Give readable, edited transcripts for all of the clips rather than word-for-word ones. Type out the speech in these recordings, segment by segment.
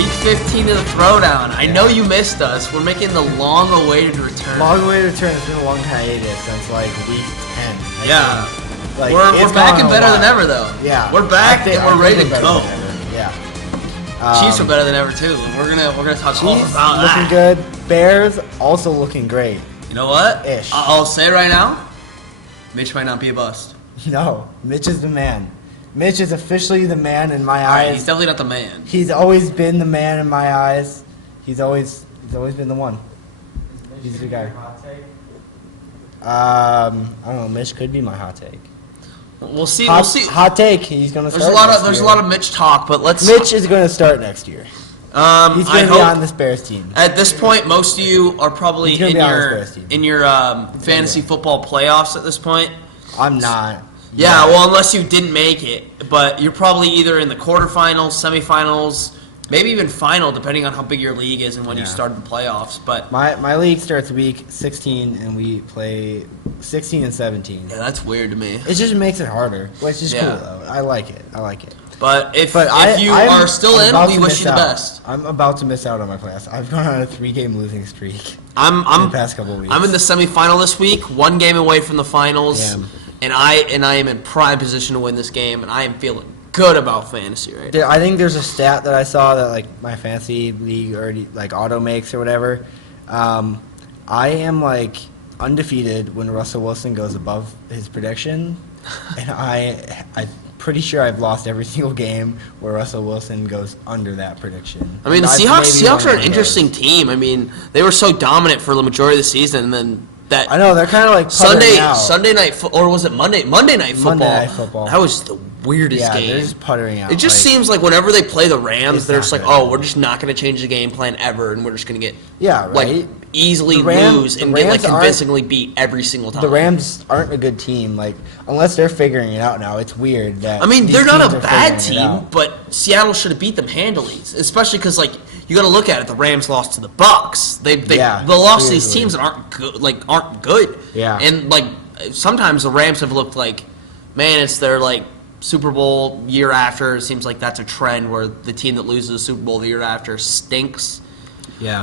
Week 15 of the Throwdown. I know you missed us. We're making the long-awaited return. Long-awaited return. It's been a long hiatus since like week 10. Yeah. Like, we're back and better than ever, though. Yeah. We're back and we're ready to go. Yeah. Chiefs are better than ever too. We're gonna talk all Chiefs about looking that. good. Bears also looking great. You know what? Ish. I'll say it right now. Mitch might not be a bust. No, Mitch is the man. Mitch is officially the man in my All right, eyes. he's definitely not the man. He's always been the man in my eyes. He's always been the one. He's the guy. I don't know. Mitch could be my hot take. We'll see. Hot, We'll see. Hot take. He's gonna start. There's a lot of Mitch talk, but let's. Mitch is gonna start next year. He's gonna be on this Bears team. At this point, most of you are probably in your fantasy football playoffs at this point. I'm not. Yeah, well, unless you didn't make it, but you're probably either in the quarterfinals, semifinals, maybe even final, depending on how big your league is and when you start the playoffs. But my league starts week 16 and we play 16 and 17. Yeah, that's weird to me. It just makes it harder, which is cool though. I like it. But if you are still in, we wish you the best. I'm about to miss out on my playoffs. I've gone on a 3-game losing streak. I'm in the past couple of weeks. I'm in the semifinal this week, 1 game away from the finals. Damn. And I am in prime position to win this game, and I am feeling good about fantasy right now. I think there's a stat that I saw that like my fantasy league already like auto makes or whatever. I am like undefeated when Russell Wilson goes above his prediction, and I'm pretty sure I've lost every single game where Russell Wilson goes under that prediction. I mean, the Seahawks are an interesting team. I mean, they were so dominant for the majority of the season, and then. I know they're kind of like Sunday night, or was it Monday night football? Monday night football. That was the weirdest game. Yeah, they're just puttering out. It just seems like whenever they play the Rams, they're just like, oh, we're just not going to change the game plan ever, and we're just going to get like easily lose and get like convincingly beat every single time. The Rams aren't a good team, like unless they're figuring it out now. It's weird that. I mean, they're not a bad team, but Seattle should have beat them handily, especially because like. You got to look at it. The Rams lost to the Bucks. They lost to these teams that aren't good. Yeah. And like sometimes the Rams have looked like, man, it's their like Super Bowl year after. It seems like that's a trend where the team that loses the Super Bowl the year after stinks. Yeah.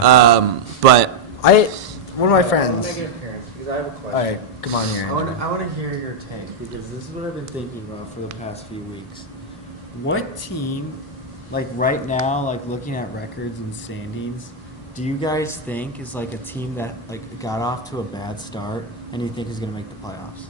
But one of my friends. I want to make an appearance because I have a question. All right, come on here. I want to hear your take because this is what I've been thinking about for the past few weeks. What team? Like right now, like looking at records and standings, do you guys think is like a team that like got off to a bad start and you think is going to make the playoffs?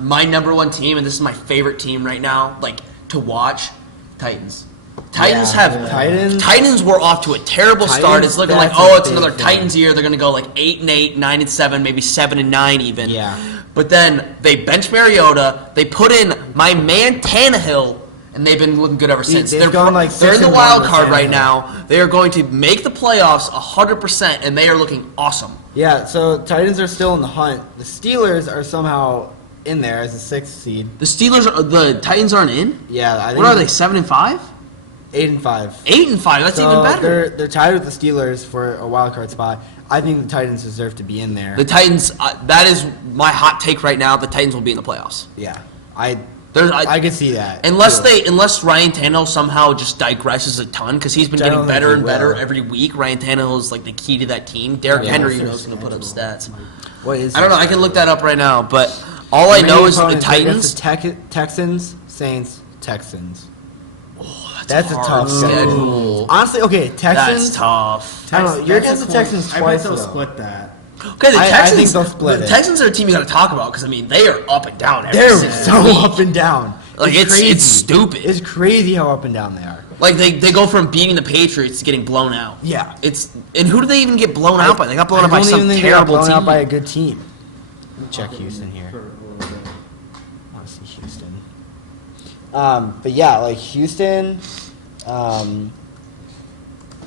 My number one team, and this is my favorite team right now, like to watch, Titans. Titans were off to a terrible start. It's looking like, it's another Titans year. They're going to go like 8-8, 9-7, maybe 7-9 even. Yeah. But then they bench Mariota. They put in my man Tannehill. And they've been looking good ever since. They're in the wild card right now. They are going to make the playoffs 100%, and they are looking awesome. Yeah, so Titans are still in the hunt. The Steelers are somehow in there as a 6th seed. The Titans aren't in? Yeah, I think. What are they, 7-5? 8-5. 8-5. That's even better. They're tied with the Steelers for a wild card spot. I think the Titans deserve to be in there. The Titans. That is my hot take right now. The Titans will be in the playoffs. Yeah, I could see that. Unless Ryan Tannehill somehow just digresses a ton, because he's been getting better and better every week. Ryan Tannehill is like the key to that team. Derrick Henry knows going to put up stats. I don't know. I can look that up right now, but all I know is the Titans. Texans, Saints, Texans. Oh, that's a tough schedule. Honestly, okay, Texans. That's tough. I don't know. You're against the Texans twice. I bet they'll split that. Okay, the Texans. I think they'll split the Texans are a team you got to talk about because I mean they are up and down. They're so up and down. Like it's stupid. It's crazy how up and down they are. Like they go from beating the Patriots to getting blown out. Yeah. And who do they even get blown out by? They got blown out by some terrible team. Blown out by a good team. Check Houston here. I want to see Houston. But yeah, like Houston.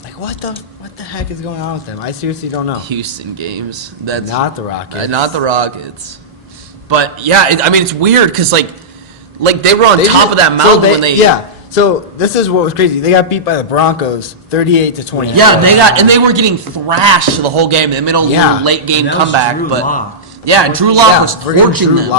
Like what the heck is going on with them? I seriously don't know. Houston games. That's not the Rockets. Not the Rockets. But yeah, I mean it's weird because like they were on top of that mountain when they. Yeah. So this is what was crazy. They got beat by the Broncos, 38-20. Yeah, they were getting thrashed the whole game. They made a little late game comeback, Drew Lock was torching them.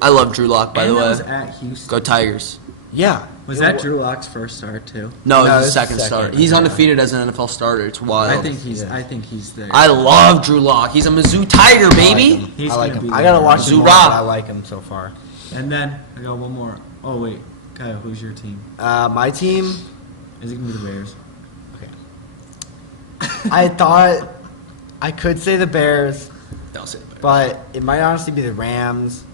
I love Drew Lock, by the way. Was at Houston. Go Tigers. Yeah, Was that Drew Lock's first start too? No, No, it's his it's second second. start. He's Yeah. undefeated as an NFL starter. It's wild. I think he's there. I love Drew Lock. He's a Mizzou Tiger, baby. He's I like gonna him. be I gotta there. watch him more, Zura. but I like him so far. And then I got one more. Oh wait, Kyle, who's your team? My team. Is it gonna be the Bears? Okay. I thought I could say the Bears, Don't say the Bears. but it might honestly be the Rams.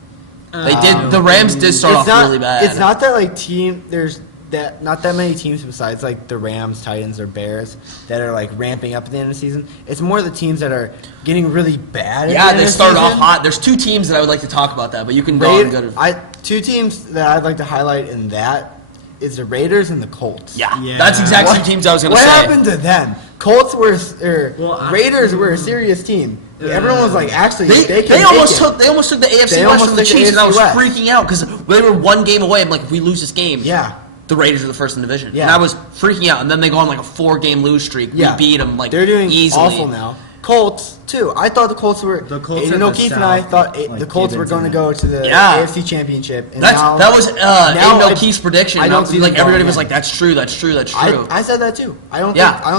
They did. The Rams did start off really bad. It's not that like there's not that many teams besides like the Rams, Titans, or Bears that are like ramping up at the end of the season. It's more the teams that are getting really bad. Yeah, at the they end started of the off season. hot. There's two teams that I would like to talk about that, but you can go and go to. Two teams that I'd like to highlight in that is the Raiders and the Colts. Yeah, Yeah. that's exactly the teams I was going to What say. happened to them? Colts were Raiders were a honestly- serious team. Everyone was like, actually, They can almost make it. took the AFC They West almost from the took the Chiefs, and I was AFC West. freaking out because they were one game away. I'm like, if we lose this game, Yeah. the Raiders are the first in the division. Yeah. And I was freaking out, and then they go on like a 4-game lose streak. Yeah. We beat them like They're doing easily. awful now. Colts too. I thought the Colts were. The Colts Aiden are the O'Keefe and I South, thought like the Colts were Gibbons going to and go to the Yeah. AFC Championship. And That was now Aiden O'Keefe's prediction. I don't see them like everybody going was in. like, "That's true. That's true. That's true." I said that too. I don't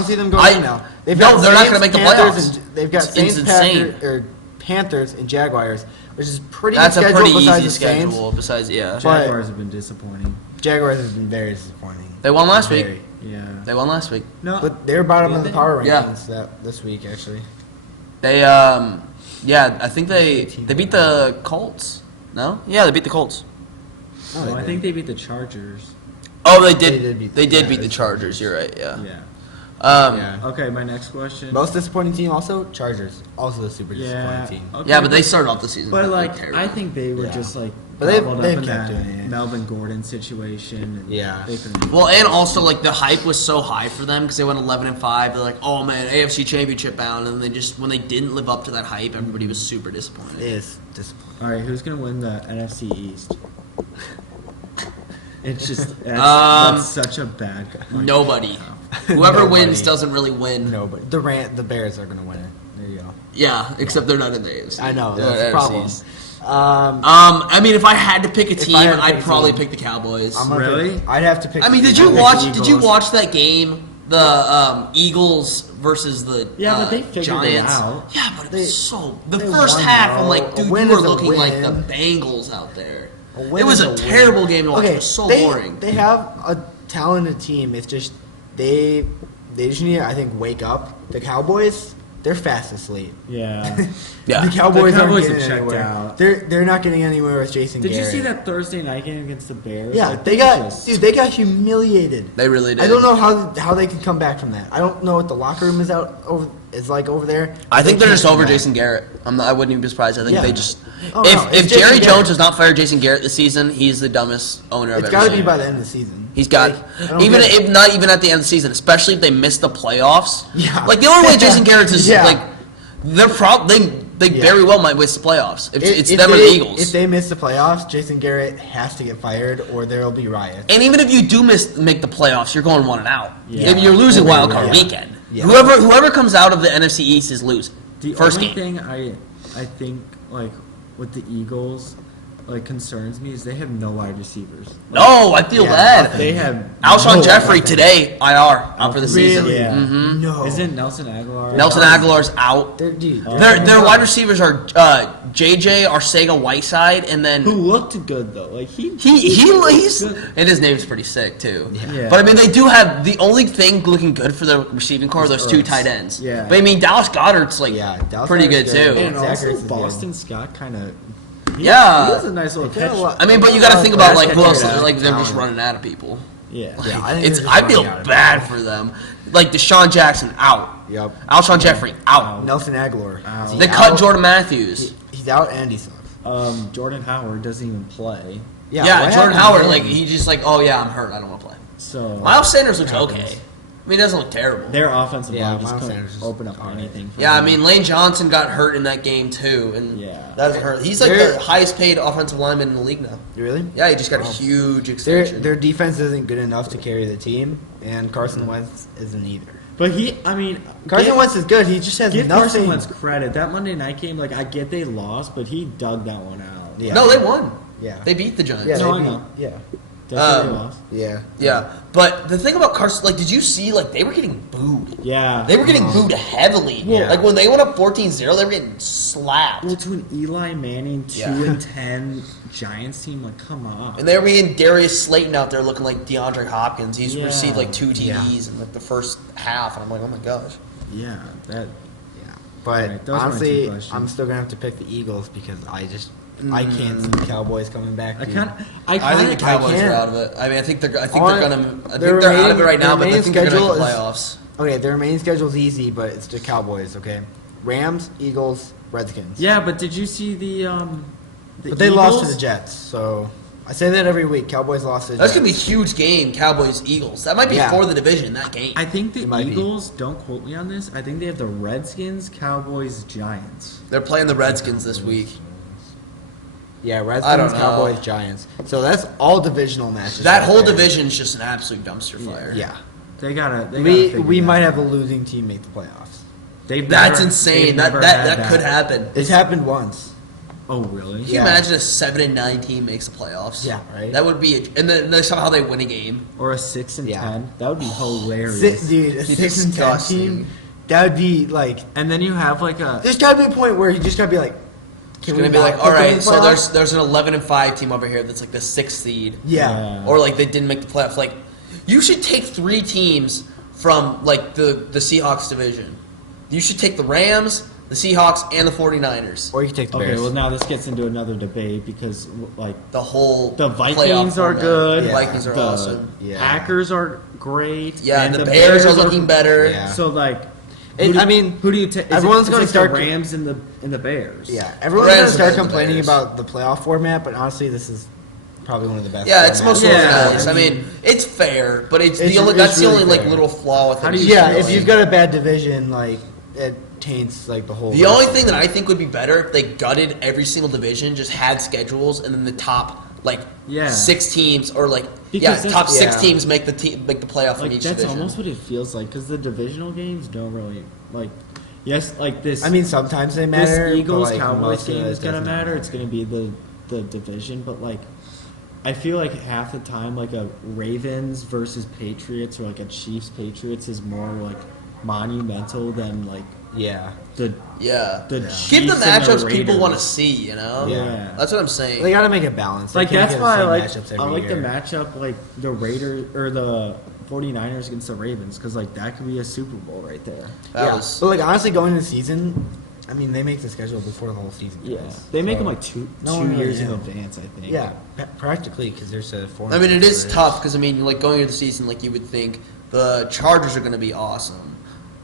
see them going in now. No, they're not Saints, gonna make the Panthers, playoffs. and they've got It's Saints, insane. Panthers, and Jaguars, which is pretty. That's a good schedule pretty besides easy the Saints. schedule. Besides, yeah, But- Jaguars have been disappointing. Jaguars has been very disappointing. they won last week. Very. Yeah. They won last week. No. But they were bottom of the power Yeah. rankings this week, actually. They yeah, I think they beat the Colts. No, yeah, they beat the Colts. Oh, I think they beat the Chargers. Oh, they They did. did beat- They did yeah, beat the they- Chargers. You're right. Yeah. Yeah. Yeah. Okay, my next question. Most disappointing team also Chargers, also the super disappointing team. Okay, Yeah, but they started off the season. But like, terrible. I think they were Yeah. just like But they've gobbled up in kept that doing it. Melvin Gordon situation. And Yeah. They couldn't- Well, and also like the hype was so high for them because they went 11-5. They're like, oh man, AFC Championship bound, and they just when they didn't live up to that hype, everybody was super disappointed. It is disappointing. All right, who's gonna win the NFC East? It's just that's such a bad. Nobody. Whoever Nobody. wins doesn't really win. Nobody. The Bears are going to win it. There you go. Yeah, except they're not in the AFC. I know, They're that's the in problem. AFCs. Um, I mean, if I had to pick a team, I had to pick I'd a probably team, pick the Cowboys. I'm gonna Really? pick- I'd have to pick. I mean, did I'd you pick the watch? Did you Eagles. watch that game? The Eagles versus the Yeah, but they figured it Giants. out. Yeah, but They- it's so the they first won, half. though. I'm like, A dude, win you were is a looking like the win. Bengals out there. A win It was is a win. terrible game to watch. Okay, It was so they, boring. They have a talented team. It's just they just need to, I think, wake up. The Cowboys, they're fast asleep. Yeah. Yeah. The Cowboys, The Cowboys aren't are getting checked anywhere. out. They're not getting anywhere with Jason Did you Garrett. see that Thursday night game against the Bears? Yeah, Like, they got humiliated. They really did. I don't know how they can come back from that. I don't know what the locker room is like over there. I think they're can't just come over back. Jason Garrett. I wouldn't even be surprised. I think Yeah. they just Oh, no, if it's Jason Jerry Garrett. Jones does not fire Jason Garrett this season, he's the dumbest owner I've It's ever got to seen. be by the end of the season. He's got I don't even get it. if not even at the end of the season, especially if they miss the playoffs. Yeah. Like the only way Jason Garrett's is Yeah. like they Yeah. very well might miss the playoffs. It's If them or the Eagles. If they miss the playoffs, Jason Garrett has to get fired, or there will be riots. And even if you do make the playoffs, you're going 1-0. Yeah. If you're losing Yeah. wild card Yeah. weekend. Yeah. Whoever comes out of the NFC East is losing. The First only game. thing I think like with the Eagles like concerns me is they have no wide receivers. No, I feel Yeah, bad. nothing. They have Alshon no Jeffrey nothing. today IR out for the season. Really? Yeah. Mhm. No. Isn't Nelson Aguilar? Nelson Aguilar's out. Their wide receivers are JJ Arcega-Whiteside, and then Who looked good though? Like he's good. and his name's pretty sick too. Yeah. But I mean, they do have the only thing looking good for the receiving core are those two Ertz. tight ends. Yeah. But I mean, Dallas Goedert's like Yeah, Dallas pretty good Goedert's too. good. And Zach also Ertz is good. Boston Scott kind of. Yeah. he was a nice little They got a catch. lot- I mean, but you got to think about like who else? Yeah. Like they're just running out of people. Yeah. Yeah, I think It's they're just I feel running out of bad for them. Like Deshaun Jackson out. Yep. Alshon Jeffrey out. Nelson Aguilar. Ow. Is he They cut out? Jordan Matthews. He's out and he sucks. Jordan Howard doesn't even play. Yeah, what Jordan happened to Howard. him? Like he just like, oh yeah, I'm hurt. I don't want to play. So Miles Sanders looks Happens. okay. I mean, he doesn't look terrible. their offensive Yeah, line just Miles couldn't Sanders is open up alright. anything. For Yeah, I them. mean Lane Johnson got hurt in that game too, and Yeah. that hurt. He's like They're- the highest paid offensive lineman in the league now. Really? Yeah, he just got a Wow. huge Their extension. their defense isn't good enough to carry the team, and Carson Wentz isn't either. But I mean, Carson Wentz is good. He just has give nothing. Carson Wentz credit. That Monday night game, like I get they lost, but he dug that one out. Yeah. No, they won. Yeah. They beat the Giants. Yeah, No, they I beat- know. Yeah. That's what they lost. Yeah. Yeah, but the thing about Carson, like, did you see, like, they were getting booed. Yeah. They were getting booed heavily. Yeah. Like, when they went up 14-0, they were getting slapped. Well, to an Eli Manning 2-10 Giants team, like, come on. And they were being Darius Slayton out there looking like DeAndre Hopkins. He's Yeah. received, like, 2 TDs Yeah. in, like, the first half. And I'm like, oh, my gosh. Yeah, that. Yeah. But Right, those are my two honestly, questions. I'm still gonna have to pick the Eagles because I can't see the Cowboys coming back. I dude. kind I think the Cowboys can't. are out of it. I mean, I think they're Their they're out of remaining- it right now, their but I think they're going to remaining make the schedule playoffs. Okay, their remaining schedule is easy, but it's the Cowboys. Okay, Rams, Eagles, Redskins. Yeah, but did you see the but they lost to Eagles? the Jets. So I say that every week. Cowboys lost to the That's Jets. going to be a huge game, Cowboys-Eagles. That might be Yeah. for the division, that game. I think the It might be. Eagles, don't quote me on this, I think they have the Redskins, Cowboys, Giants. They're playing the Redskins this week. Yeah, I don't Redskins, know. Cowboys, Giants. So that's all divisional matches. That right whole there. division's just an absolute dumpster fire. Yeah, They gotta we might have a losing team make the playoffs. That's insane. That could happen. It's happened once. Oh, really? Can you Yeah. imagine a 7-9 team makes the playoffs? Yeah, right. That would be, and then somehow they win a game. Or a 6-10? Yeah. That would be hilarious. Dude, a 6-10 disgusting. team. That would be like. And then you have like a There's got to be a point where you just got to be like. It's Can gonna we be not like, put all them in right, the so playoffs? there's an 11-5 team over here that's like the 6th seed, Yeah. or like they didn't make the playoffs. Like, you should take 3 teams from like the Seahawks division. You should take the Rams, the Seahawks, and the 49ers. Or you can take the Okay, Bears. well now this gets into another debate because like The whole the playoff Vikings are format. good. The Yeah. Vikings are the awesome. Yeah. Packers are great. Yeah, and the Bears are looking better. Yeah. So like, It- I mean, who do you take? everyone's gonna start- the Rams and the Bears. Yeah, everyone's Reds gonna start are the complaining Bears. about the playoff format, but honestly, this is probably one of the best. Yeah, it's most formats. Yeah, organized. I I mean, it's fair, but it's It's- the only it's that's the really only like fair. little flaw with How it. do you Yeah, feel if like- you've got a bad division, like it taints like the whole. The rest only of thing it. that I think would be better if they gutted every single division, just had schedules, and then the top like Yeah. 6 teams or like Because that's- top 6 yeah. teams make the playoff from Like each that's division. almost what it feels like because the divisional games don't really like. Yes, like this. I mean, sometimes they matter. This Eagles but, like, Cowboys most of game it is gonna doesn't matter. It's gonna be the division, but like I feel like half the time like a Ravens versus Patriots or like a Chiefs Patriots is more like monumental than like Yeah, the Yeah. the Yeah. Chiefs Give the and matchups people Raiders. want to see, you know? Yeah. That's what I'm saying. they got to make it balanced. They Like can't that's get why I the like same matchups I every like year. the matchup like the Raiders or the 49ers against the Ravens because like that could be a Super Bowl right there. That yeah, was but like honestly, going into the season, I mean, they make the schedule before the whole season. Yeah, does. they make So, them like two no one really years in knew. advance. I think. Yeah, practically because there's a four. I mean, it is tough because I mean, like going into the season, like you would think the Chargers are going to be awesome.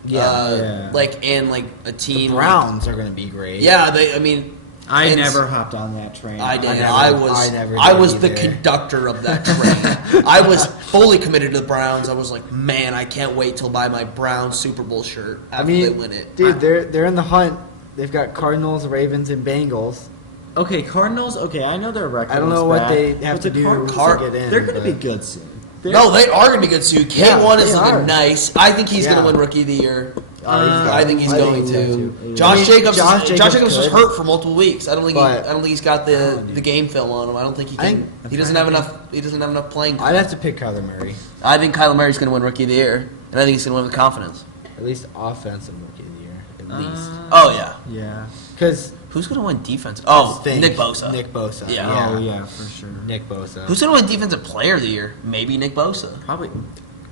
Yeah. Yeah. Like and like a The team. Browns are going to be great. Yeah, they. I mean, I it's- never hopped on that train. I did. never- I I was did the either. conductor of that train. I was fully committed to the Browns. I was like, man, I can't wait till buy my Browns Super Bowl shirt after they win it. dude, they're in the hunt. They've got Cardinals, Ravens, and Bengals. Okay, Cardinals. Okay, I know their record. I don't is know what bad, they have but to the do Car- to get in. They're going to be but- good soon. No, they are going to be good too. Yeah, K1 is they looking are. nice. I think he's going Yeah. to win Rookie of the Year. I think he's going to. Yeah. Josh Jacobs. Josh Josh Jacobs was could. hurt for multiple weeks. I don't think. But- I don't think he's got the game film on him. I don't think he I can. think- He doesn't have enough. He doesn't have enough playing time. I'd have to pick Kyler Murray. I think Kyler Murray's going to win Rookie of the Year, and I think he's going to win with confidence. At least offensive rookie of the year. At least. Oh yeah. Yeah. Because Who's going to win defense? Oh, Nick Bosa. Nick Bosa. Yeah. Oh yeah, for sure. Nick Bosa. Who's going to win Defensive Player of the Year? Maybe Nick Bosa. Probably.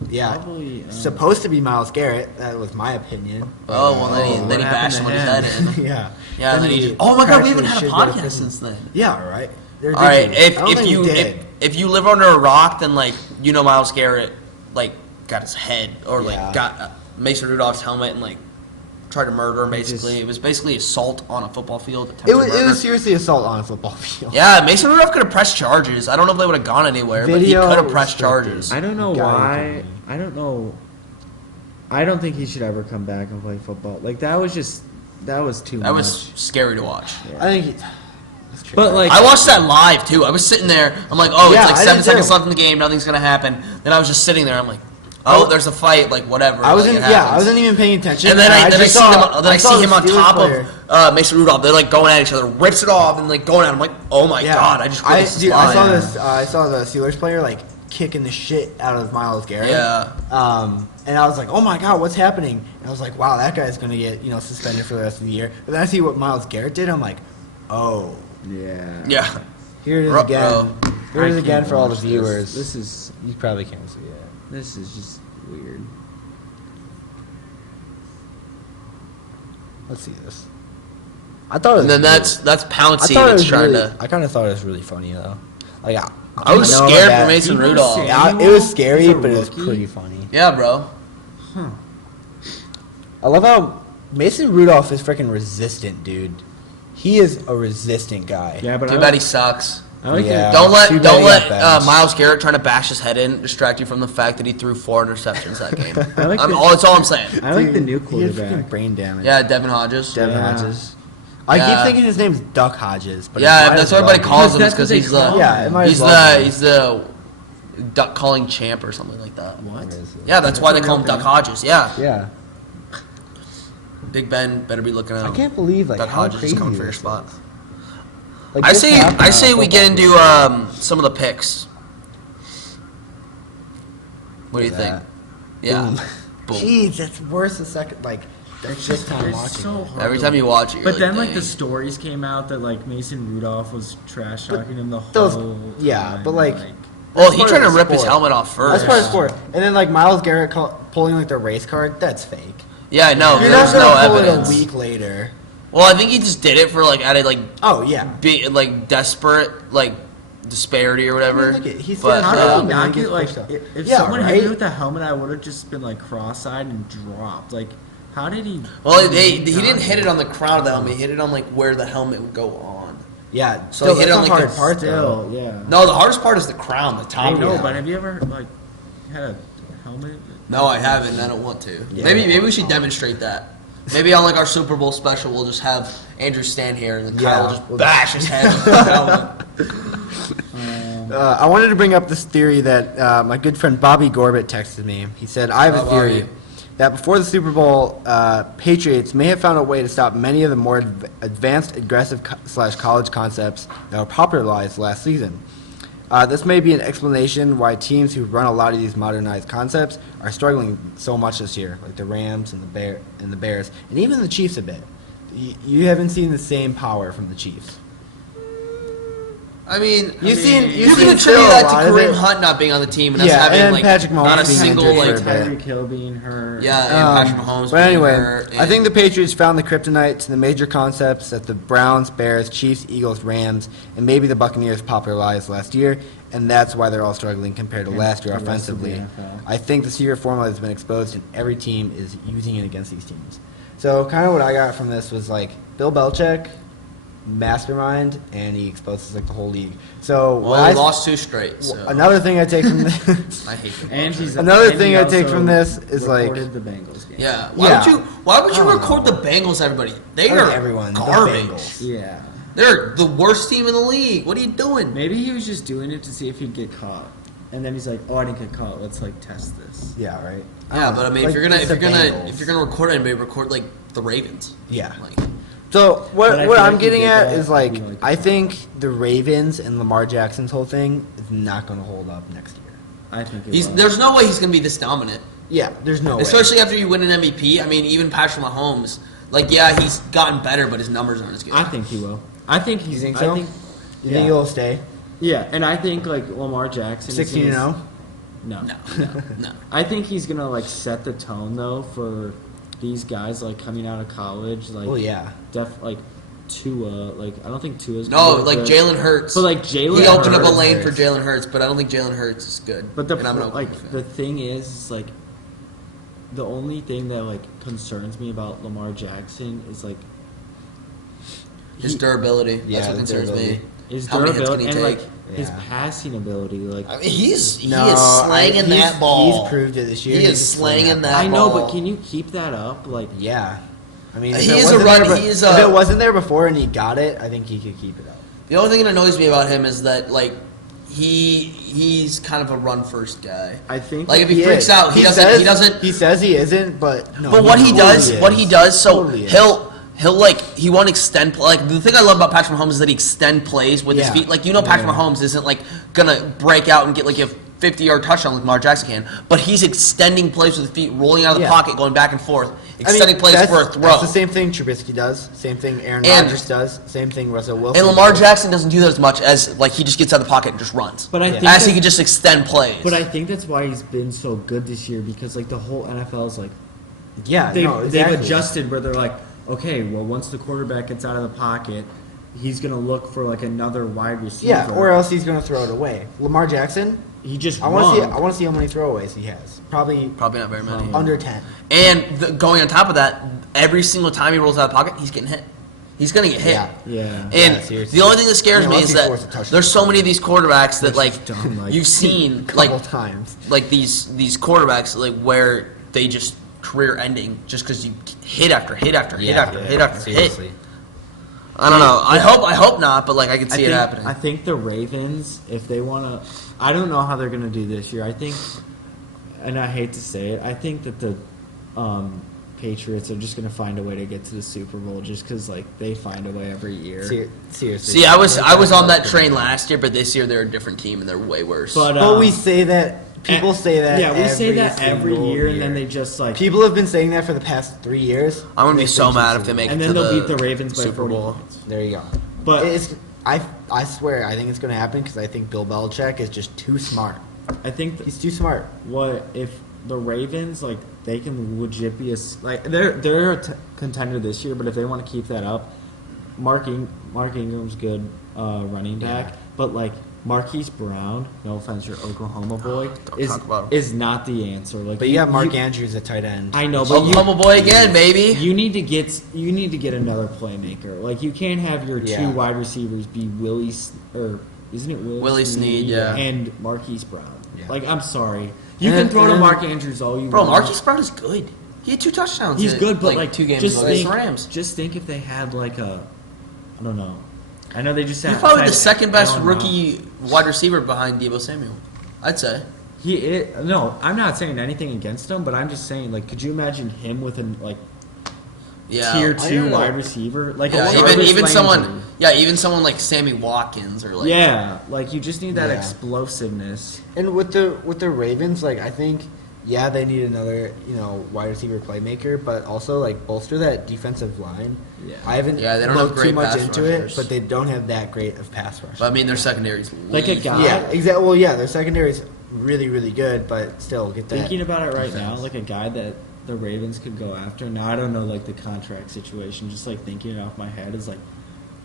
yeah. Probably. Supposed to be Myles Garrett. That was my opinion. Oh well, then what he happened bashed to him on his him? head in. yeah. Yeah, and then he he. Oh my God, we haven't practically had a should get podcast a since then. Yeah, right. They're All right, ridiculous. I don't if think you he did. if you live under a rock, then like you know Myles Garrett like got his head or like Yeah. got Mason Rudolph's helmet and like tried to murder him. Basically, just- it was basically assault on a football field. It attempted was murder. seriously assault on a football field. Yeah, Mason Rudolph could have pressed charges. I don't know if they would have gone anywhere, but he Video could have pressed restricted. charges. I don't know Guy why. could I don't know. I don't think he should ever come back and play football. Like that was just that was too That much. was scary to watch. I think he. That's true. But, like- I watched that live too. I was sitting there. I'm like, oh, Yeah, it's like I 7 did seconds too. left in the game. Nothing's gonna happen. Then I was just sitting there. I'm like, Oh, there's a fight, like whatever. I wasn't. like, it Yeah, I happens. wasn't even paying attention. And then I just see him on the Steelers top player. of Mason Rudolph. They're like going at each other, rips it off, and like going at him. I'm like, oh my god! I just witnessed this dude, I saw live. this. I saw the Steelers player like kicking the shit out of Myles Garrett. Yeah. And I was like, oh my god, what's happening? And I was like, wow, that guy's gonna get suspended for the rest of the year. But then I see what Myles Garrett did. I'm like, oh, Yeah. Yeah. here it is again. Here it is I again can't for all the watch viewers. This is You probably can't see it. this is just weird. Let's see this. I thought it was And then really- that's Pouncey I thought it that's was trying really, to. I kind of thought it was really funny though. Like I was know scared that- for Mason People Rudolph. say- Yeah, it was scary, He's a but it was rookie? pretty funny. Yeah, bro. I love how Mason Rudolph is freaking resistant, dude. He is a resistant guy. Yeah, but Too bad he sucks. I like Yeah. that. Don't too bad let he got benched. Myles Garrett trying to bash his head in distract you from the fact that he threw 4 interceptions that game. I like the- That's all I'm saying. I like the Dude, new he had freaking quarterback. brain damage. Yeah, Devin Hodges. Devin Yeah. Hodges. I Yeah. keep thinking his name's Duck Hodges, but it Yeah, might that's as what everybody well calls him. Because Because that's he's what they call the him. Yeah, it might he's as well the be. he's the duck calling champ or something like that. What? What is it? Yeah, that's why they a call real him Duck thing. Hodges. Yeah, Yeah. Big Ben better be looking out. I can't believe like Duck how Hodges is crazy coming for your this spot. is. Like, I this say happened on a we get football into field. some of the picks. What do you Look at think? Yeah. Boom. Boom. Jeez, that's worse the second like the It's fifth just time it's watching. so it. hard. Every to time you watch it, you're But then, like, dang. the stories came out that, like, Mason Rudolph was trash talking him the those- whole yeah, time, but, like, Well, That's he part tried of to the rip his sport. helmet off first. That's part of the sport. And then like Myles Garrett pulling like the race card, that's fake. Yeah, I know. You're There's not no gonna pull evidence. it a week later. Well, I think he just did it for like added like Oh yeah. desperate like disparity or whatever. look at- he But, said How Yeah, did and he then not he get, gets like, pushed up. if Yeah, someone hit right? me with the helmet, I would have just been, like, cross-eyed and dropped. Like, how did he... Well, he didn't hit it on the crown of the helmet. He hit it on like where the helmet would go on. Yeah. So Still, he hit that's it on, the like, hard the part though. Still, yeah. No, the hardest part is the crown, the I top. know, yeah. but have you ever, like, had a helmet? No, I haven't. And I don't want to. Yeah. Maybe we should demonstrate that. Maybe on like our Super Bowl special, we'll just have Andrew stand here and then Kyle will Yeah. just bash his head with the helmet. I wanted to bring up this theory that my good friend Bobby Gorbett texted me. He said, I have a How theory are you? that before the Super Bowl, Patriots may have found a way to stop many of the more advanced, aggressive / college concepts that were popularized last season. This may be an explanation why teams who run a lot of these modernized concepts are struggling so much this year, like the Rams and the Bears, and even the Chiefs a bit. You haven't seen the same power from the Chiefs. I mean, You can seen attribute still a that to lot of Kareem it. Hunt not being on the team and us Yeah, having and like Patrick Mahomes not a being single injured like for a bit. Tyreek Hill being hurt. yeah, and Patrick Mahomes. But being anyway, hurt, I think and- the Patriots found the kryptonite to the major concepts that the Browns, Bears, Chiefs, Eagles, Rams, and maybe the Buccaneers popularized last year, and that's why they're all struggling compared to And last year the rest of the offensively. NFL. I think the secret formula has been exposed, and every team is using it against these teams. So kind of what I got from this was like Bill Belichick, mastermind, and he exposes like the whole league. So well, what he I- lost 2 straight. So. another thing I take from this. I hate him. And he's Another and thing he I take also from this is, like- recorded the Bengals game. Yeah. Yeah. Why would you I don't record know. the Bengals? Everybody, they I think are everyone, the garbage. Bengals. Yeah. They're the worst team in the league. What are you doing? Maybe he was just doing it to see if he'd get caught, and then he's like, "Oh, I didn't get caught. Let's like test this." Yeah, right. Yeah, but I mean, Like, if it's the you're Bengals. gonna record anybody, record like the Ravens. Yeah. Like, So But what I feel I'm like he getting did at that is to like be, like, I think the Ravens and Lamar Jackson's whole thing is not going to hold up next year. I think it was. there's no way he's gonna be this dominant, Yeah, there's no especially after you win an MVP. I mean, even Patrick Mahomes, like yeah, he's gotten better, but his numbers aren't as good. I think he will. I think way. he's. You think so? I think, You yeah. think he'll stay Yeah, and I think like Lamar Jackson. is 16 and gonna- 0? No, no. I think he's gonna like set the tone though for these guys like coming out of college. Like, Well, yeah. like Tua. Like, I don't think Tua's. No, gonna like be Jalen Hurts. But like Jalen, he opened up a Hurts- lane for Jalen Hurts, but I don't think Jalen Hurts is good. But the and I'm an like Oklahoma fan. the thing is like the only thing that like concerns me about Lamar Jackson is like his durability. Yeah, That's what the concerns durability. me. his How many hits can durability he and take? like his Yeah. passing ability. Like I mean, he is No, slanging he's- that ball. He's proved it this year. He He's is just slinging slanging that I know, ball. but can you keep that up? Like Yeah. I mean, if He it is a wasn't run- there, he is if a- it wasn't there before and he got it, I think he could keep it up. The only thing that annoys me about him is that, like, he's kind of a run first guy. I think like if he freaks out, he doesn't. He says he isn't, but no. But what he does, so Totally is. he'll like he won't extend. Like the thing I love about Patrick Mahomes is that he extend plays with his feet. Like Patrick Mahomes isn't like gonna break out and get like a 50-yard touchdown like Lamar Jackson can, but he's extending plays with his feet, rolling out of the pocket, going back and forth, extending plays for a throw. That's the same thing Trubisky does. Same thing Aaron Rodgers does. Same thing Russell Wilson. And Lamar Jackson doesn't do that as much as like he just gets out of the pocket and just runs. But I think as he can just extend plays. But I think that's why he's been so good this year because like the whole NFL is like they've adjusted where they're like, okay, well once the quarterback gets out of the pocket, he's gonna look for like another wide receiver. Yeah, or else he's gonna throw it away. Lamar Jackson. He just. I want to see how many throwaways he has. Probably not very many. Under 10. And going on top of that, every single time he rolls out of the pocket, he's getting hit. He's gonna get hit. Yeah. And the only thing that scares me is that there's so many of these quarterbacks that like you've seen like times. Like these quarterbacks like where they just career ending just because you hit after hit after hit after hit after hit. I don't know. I hope not, but like I can see it happening. I think the Ravens, if they want to, I don't know how they're going to do this year. I think, and I hate to say it, I think that the Patriots are just going to find a way to get to the Super Bowl just because like they find a way every year. Seriously. See, I was on that train last year, but this year they're a different team and they're way worse. But we say that. People say that. Yeah, we say that every year, and then they just like. People have been saying that for the past 3 years. I'm gonna be so mad if they make it to the and then they'll beat the Ravens by Super 40 Bowl. points. There you go. But I swear, I think it's going to happen because I think Bill Belichick is just too smart. I think He's too smart. what if the Ravens like they can legit be like they're a contender this year, but if they want to keep that up, Mark Ingram's good running back, but like. Marquise Brown, no offense, your Oklahoma boy, is not the answer. Like, but you got Mark Andrews at tight end. I know, but Oklahoma boy again, baby. You need to get another playmaker. Like you can't have your two wide receivers be Willie Snead, yeah, and Marquise Brown. Yeah. Like I'm sorry, you can throw to Mark Andrews all you want. Bro, Marquise Brown is good. He had 2 touchdowns. He's good, but like 2 games just against think, the Rams. Just think if they had like a, I don't know. I know they just had. He's probably the second best rookie wide receiver behind Deebo Samuel. I'd say. No, I'm not saying anything against him, but I'm just saying, like, could you imagine him with a tier 2 wide receiver? Like, even someone like Sammy Watkins or like like you just need that explosiveness. And with the Ravens, like I think. Yeah, they need another, wide receiver playmaker, but also like bolster that defensive line. Yeah. I haven't they don't looked have too great much pass into rushers. it, but they don't have that great of pass rush. But I mean, their secondary's like a guy. Yeah, exactly. Well, yeah, their secondary's really, really good, but still get that. Thinking about it right now, like a guy that the Ravens could go after. Now I don't know like the contract situation. Just like thinking it off my head is like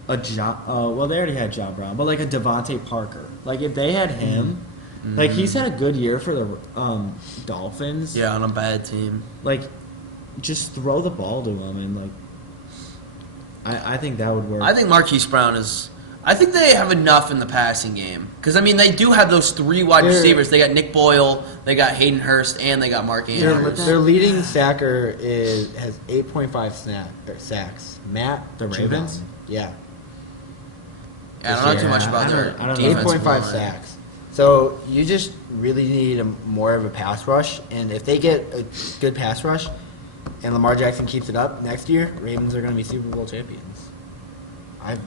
a John. Well, they already had John Brown, but like a Devontae Parker. Like if they had him. Like he's had a good year for the Dolphins. Yeah, on a bad team. Like, just throw the ball to him and like. I think that would work. I think Marquise Brown is. I think they have enough in the passing game because I mean they do have those 3 wide receivers. They got Nick Boyle, they got Hayden Hurst, and they got Mark Andrews. Their leading sacker has 8.5 sacks. Matt the Ravens. Yeah. I don't know too much about their I don't defense. 8.5 sacks. So you just really need more of a pass rush, and if they get a good pass rush, and Lamar Jackson keeps it up next year, Ravens are going to be Super Bowl champions. I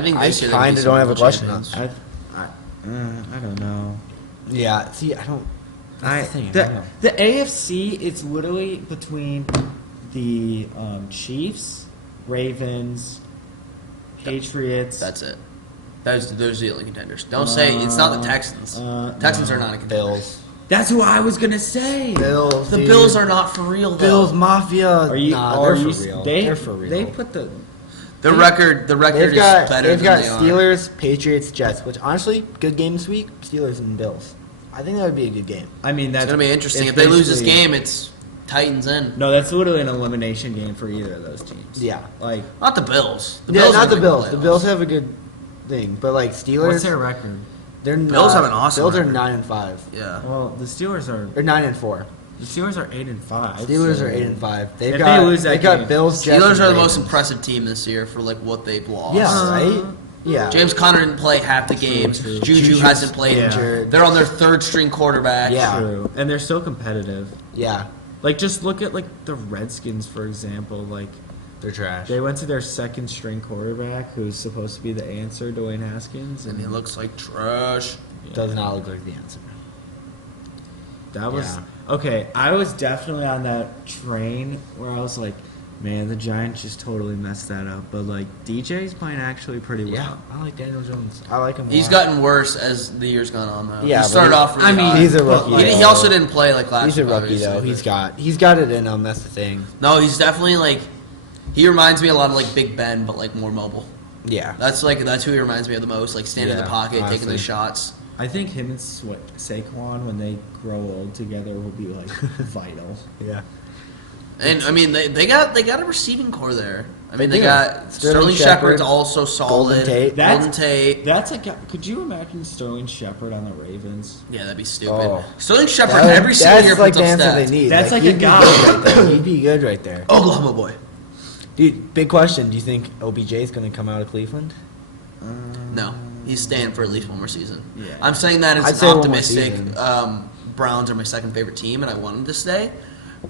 think this year kind of don't have a question. I don't know. Yeah. See, I don't. The AFC, it's literally between the Chiefs, Ravens, Patriots. That's it. Those are the only contenders. Don't say it's not the Texans. Texans are not a contender. Bills. That's who I was gonna say. Bills. The Bills are not for real. Bills Mafia. Are you? They're for real. They're for real. They put the record is better they've than got they are. Steelers, Patriots, Jets, which honestly, good game this week. Steelers and Bills. I think that would be a good game. I mean, that's It's gonna be interesting. If they lose this game, it's Titans in. No, that's literally an elimination game for either of those teams. Yeah. Like Not the Bills. Yeah, Bills not are the in Bills. The playoffs. Bills have a good thing, but like Steelers, what's their record? they're Bills not, have an awesome Bills are record. 9-5 Yeah. Well, the Steelers are or 9-4. 8-5. Steelers so are 8-5. If they lose that they've got game- Bills. Jets, Steelers and are the most Ravens. impressive team this year for like what they've lost. Yeah, right. Yeah. James Conner didn't play half the games. Juju hasn't played. Yeah. They're on their third-string quarterback. Yeah. True. And they're still competitive. Yeah. Like, just look at, like, the Redskins, for example. Like, They're trash. they went to their second-string quarterback, who's supposed to be the answer, Dwayne Haskins. And he looks like trash. Does not look like the answer. That was... Yeah. Okay, I was definitely on that train where I was like, man, the Giants just totally messed that up. But, like, DJ's playing actually pretty well. Yeah, I like Daniel Jones. I like him a He's lot. gotten worse as the year's gone on, though. Yeah, He started but off really I mean, hot. He's a rookie. He also didn't play like last He's a week, rookie, obviously, though. but- He's got it in him. That's the thing. No, he's definitely like... He reminds me a lot of like Big Ben, but like more mobile. Yeah. That's who he reminds me of the most. Like standing in the Yeah, pocket, taking honestly. the shots. I think him and Saquon, when they grow old together, will be, like, vital. Yeah. And I mean, they got a receiving core there. I mean, They they do. got Sterling Sterling Shepard's Shepard, also solid. Golden Tate. Golden Tate. That's like, could you imagine Sterling Shepard on the Ravens? Yeah, that'd be stupid. Oh. Sterling Shepard That- every single year that's like puts the up answer they stats. need. That's like a he'd be guy. good right there. He'd be good right there. Oklahoma boy. Dude, big question. Do you think OBJ is going to come out of Cleveland? No, he's staying for at least one more season. Yeah. I'm saying that I'd as say an one more optimistic. season. Browns are my second favorite team, and I want him to stay.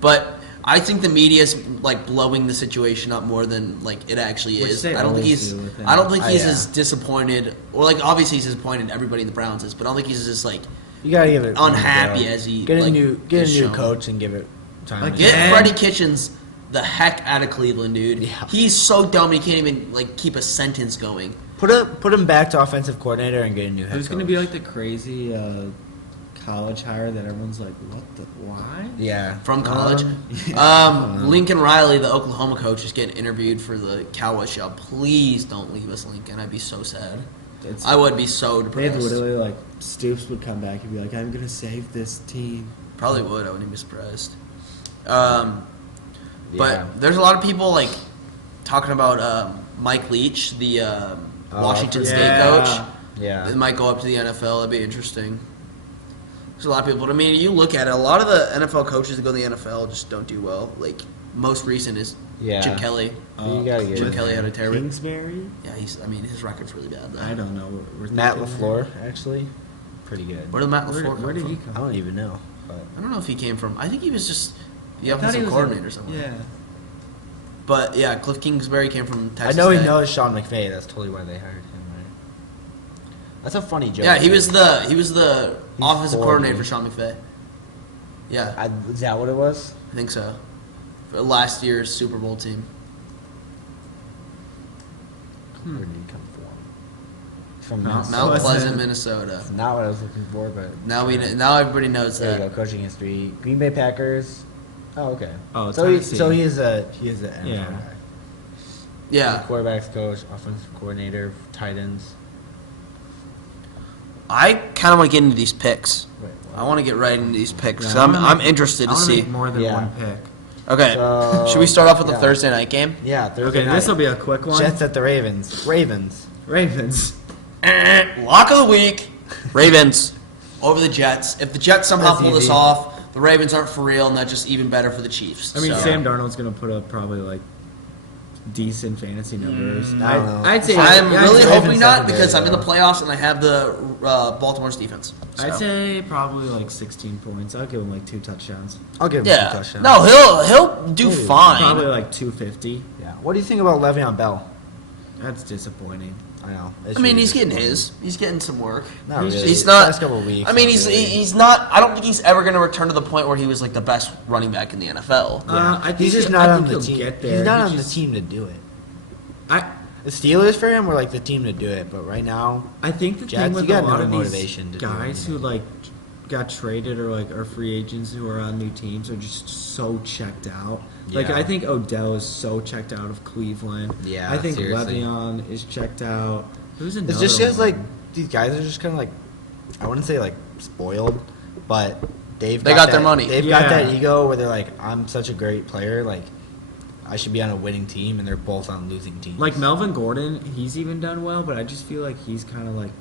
But I think the media's like blowing the situation up more than like it actually Which is. they I don't think always he's. do with him. I don't think he's Yeah. as disappointed, or like obviously he's disappointed. Everybody in the Browns is, but I don't think he's just like You got to give it unhappy go. as he Get a like, new is shown. coach and give it time. Like, Get Yeah. Freddie Kitchens the heck out of Cleveland, dude. Yeah. He's so dumb he can't even like keep a sentence going. Put him back to offensive coordinator and get a new head Who's coach. going to be, like, the crazy college hire that everyone's like, why? Yeah. From college. Lincoln Riley, the Oklahoma coach, is getting interviewed for the Cowboys job. Please don't leave us, Lincoln. I'd be so sad. I would be so They'd depressed. literally, like, Stoops would come back and be like, I'm going to save this team. Probably would. I wouldn't be surprised. Yeah. But there's a lot of people like talking about Mike Leach, the Washington State yeah. coach. Yeah. It might go up to the NFL. That'd be interesting. There's a lot of people, but I mean, you look at it. A lot of the NFL coaches that go to the NFL just don't do well. Like most recent is Yeah. Chip Kelly. You gotta get Jim it. Kelly had a terrible. Kingsbury? Yeah, I mean, his record's really bad. Though. I don't know. We're Matt thinking- LaFleur, actually. Pretty good. Where did Matt Where, LaFleur come where did from? he I come don't even know. But I don't know if he came from. I think he was just the I thought he offensive was coordinator in- or something. Yeah. But yeah, Cliff Kingsbury came from I Texas. know he Tech. knows Sean McVay. That's totally why they hired him, right? That's a funny joke. Yeah, he was the He's offensive 40. coordinator for Sean McVay. Yeah, Is that what it was? I think so. For last year's Super Bowl team. Where did he come from? From Mount Mount Pleasant. Pleasant, Minnesota. That's not what I was looking for, but Now everybody knows there you that. go. Coaching history: Green Bay Packers. Oh, okay. Oh, so he Tennessee. is an NFL Yeah. guy. Yeah, Quarterbacks coach, offensive coordinator, tight ends. I kind of want to get into these picks. Wait, I want to get right into these picks. 'cause Yeah, I wanna I'm make- interested I to wanna see. make more than Yeah. one pick. Okay, So, should we start off with the yeah. Thursday night game? Yeah, Thursday Okay, night. this will be a quick one. Jets at the Ravens. Ravens. Ravens. Lock of the week, Ravens over the Jets. If the Jets somehow That's pull this easy. off, the Ravens aren't for real, and that's just even better for the Chiefs. I mean, So- Sam Darnold's going to put up probably, like, decent fantasy numbers. I don't know. I'd say I'm Yeah, really it's hoping Ravens not secondary, because I'm in the though. playoffs and I have the Baltimore's defense. So. I'd say probably like 16 points. I'll give him like 2 touchdowns. I'll give him Yeah. 2 touchdowns. No, he'll do Ooh. fine. Probably like 250. Yeah. What do you think about Le'Veon Bell? That's disappointing. I know. I mean, he's getting his. He's getting some work. Not he's really. He's not. Last couple of weeks. I mean, not he's really. he's not. I don't think he's ever going to return to the point where he was like the best running back in the NFL. I think he's just he- not I on think the he'll team. get there. He's not He on just- the team to do it. I The Steelers for him were like the team to do it, but right now, I think the Jets, thing with you got a lot no of motivation these to do guys who anything. like got traded or like are free agents who are on new teams are just so checked out. Like Yeah. I think Odell is so checked out of Cleveland. Yeah, I think seriously. Le'Veon is checked out. Who's another? it's just because one? like these guys are just kind of like, I wouldn't say like spoiled, but They got their money. They've Yeah. got that ego where they're like, I'm such a great player, like I should be on a winning team, and they're both on losing teams. Like Melvin Gordon, he's even done well, but I just feel like he's kind of like,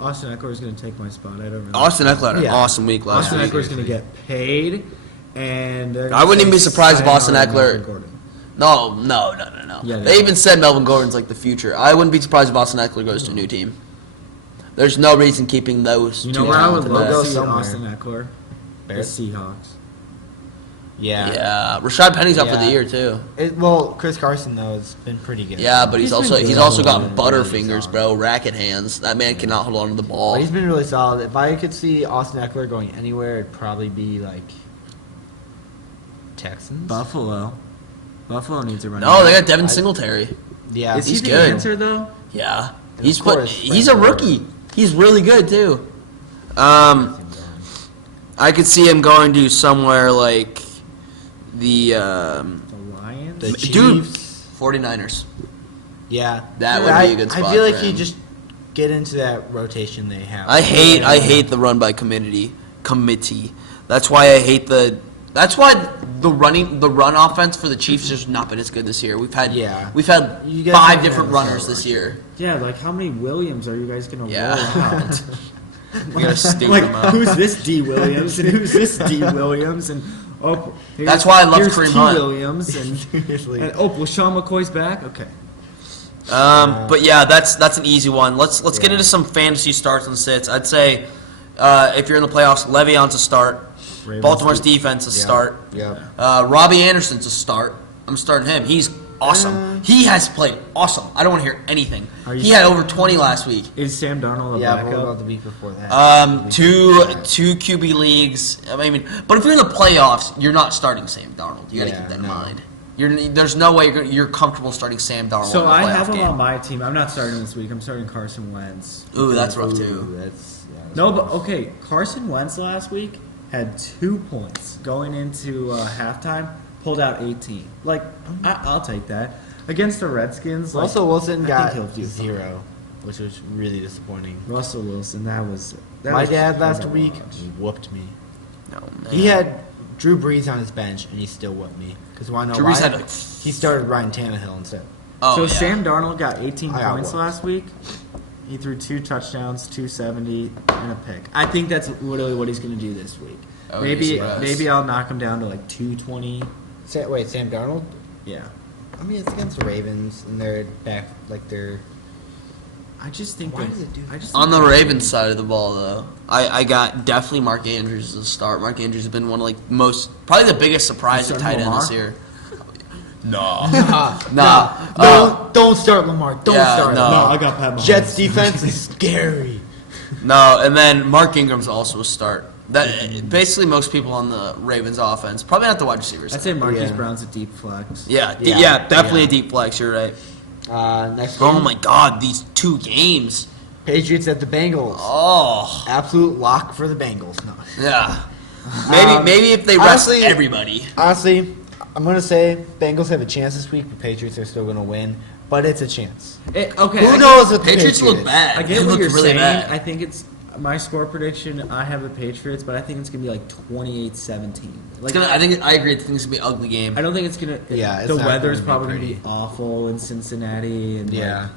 Austin Eckler is going to take my spot. I don't really. Austin Eckler had an Yeah. awesome week last Austin week. Eckler is going to get paid, and they're I wouldn't gonna even be surprised if sign Austin on Eckler- Melvin Gordon. No. Yeah, They even said Melvin Gordon's like the future. I wouldn't be surprised if Austin Eckler goes to a new team. There's no reason keeping those You two know where I would talented love Go to see somewhere. Austin Eckler? The Bears? Seahawks. Yeah. Yeah, Rashad Penny's up for the Yeah. year too. Well, Chris Carson though has been pretty good. Yeah, but He's he's been also good. got Yeah, butterfingers, bro. Racket hands. That man cannot hold on to the ball. But he's been really solid. If I could see Austin Eckler going anywhere, it'd probably be like Texans. Buffalo. Buffalo needs a run. No, they got Devin Singletary. Yeah, Is he he's the good. answer though? Yeah, And he's of course, he's a Frank rookie. He's really good too. I could see him going to somewhere like the The Lions. The dude, Chiefs. 49ers. Yeah, That Yeah, would be a good spot I feel like for he him. just get into that rotation they have. I hate the run by committee. That's why I hate the. That's why the run offense for the Chiefs has not been as good this year. We've had You guys 5 haven't different had a runners solid this run. year. Yeah, like how many Williams are you guys gonna Yeah. roll out? We gotta stink Like them out. who's this D Williams and who's this D Williams and That's why I love here's Kareem T Hunt. Williams and Seriously. well Sean McCoy's back. Okay. But yeah, that's an easy one. Let's get Yeah. into some fantasy starts and sits. I'd say if you're in the playoffs, Le'Veon's a start. Ravens Baltimore's do- defense a start. Yep. Robbie Anderson's a start. I'm starting him. He's awesome. He has played awesome. I don't want to hear anything. Are you He had over 20 last week. Is Sam Darnold a Yeah, what backup? about the week before that? Two QB leagues. I mean, but if you're in the playoffs, you're not starting Sam Darnold. You got to Yeah, keep that in no. mind. There's no way you're comfortable starting Sam Darnold. So in a I playoff have him game. on my team. I'm not starting this week. I'm starting Carson Wentz. Ooh, that's rough Ooh, too. that's No, but okay. Carson Wentz last week had 2 points going into halftime. Pulled out 18. Like I'll take that against the Redskins. Like, Russell Wilson I got think he'll do 0, which was really disappointing. Russell Wilson. That was My dad hard last to week watch. whooped me. No, man. He had Drew Brees on his bench, and he still whooped me. Because why know Drew why? Brees had, like, He started Ryan Tannehill instead. Oh, So yeah. Sam Darnold got 18 I got points whooped. last week. He threw 2 touchdowns, 270, and a pick. I think that's literally what he's going to do this week. I wouldn't be surprised. Maybe I'll knock him down to like 220. Wait, Sam Darnold? Yeah. I mean, it's against the Ravens, and they're back, like they're. I just think Why that does it do I just On think the that- Ravens side of the ball, though, I got definitely Mark Andrews as a start. Mark Andrews has been one of probably the biggest surprise You at starting tight end Lamar? this year. No, Nah, don't start Lamar. Don't yeah, start no. him. No, I got Pat Mahomes. Jets defense is scary. no, and then Mark Ingram's also a start. That basically most people on the Ravens offense, probably not the wide receivers. I'd say Marquise Yeah. Brown's a deep flex. yeah, Yeah, definitely yeah. a deep flex. You're right. Next game, Oh my God, these 2 games. Patriots at the Bengals. Oh, Absolute lock for the Bengals. No. yeah. Maybe if they rest honestly- everybody. Honestly, I'm gonna say Bengals have a chance this week, but Patriots are still gonna win. But it's a chance. Okay. Who knows what the Patriots look Patriots? bad. I They get what look you're really saying. bad. I think it's my score prediction. I have the Patriots, but I think it's gonna be like 28-17. Like I think I agree. I think it's gonna be an ugly game. I don't think it's gonna. Yeah, it's the not weather's gonna be probably pretty. gonna be awful in Cincinnati, and Yeah. like,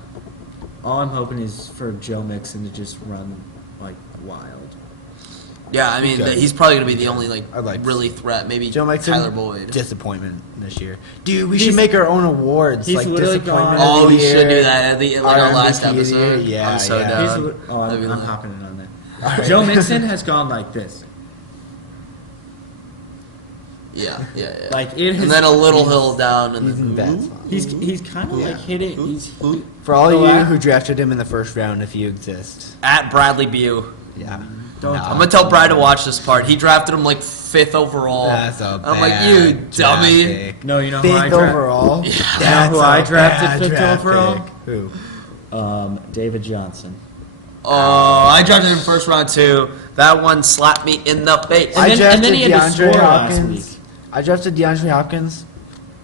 all I'm hoping is for Joe Mixon to just run like wild. Yeah, I mean Okay. he's probably gonna be the only I'd like to really threat. Maybe Joe Mixon, Tyler Boyd. disappointment this year. Dude, we He's- should make our own awards. he's Like literally disappointment. gone- of Oh, the we should year, do that at the like our last MVP of the year. episode. Yeah, I'm so yeah. down. I'm That'd be hopping in on that. Alright. Joe Mixon has gone like this. Yeah. Like it has. And then a little hill down, and He's then in bad spot. He's kind of like hitting. He's For all So you I- who drafted him in the first round, if you exist. at Bradley Bew. Yeah. Don't I'm gonna tell Brad to watch this part. He drafted him like 5th overall. That's a I'm like, bad you draft dummy. pick. No, you know who I Fifth dra- overall. Yeah. That's who I a drafted bad fifth draft overall? pick. Who? David Johnson. Oh, I drafted him first round too. That one slapped me in the face. And I then- and then he drafted had to DeAndre score last Hopkins. week. I drafted DeAndre Hopkins,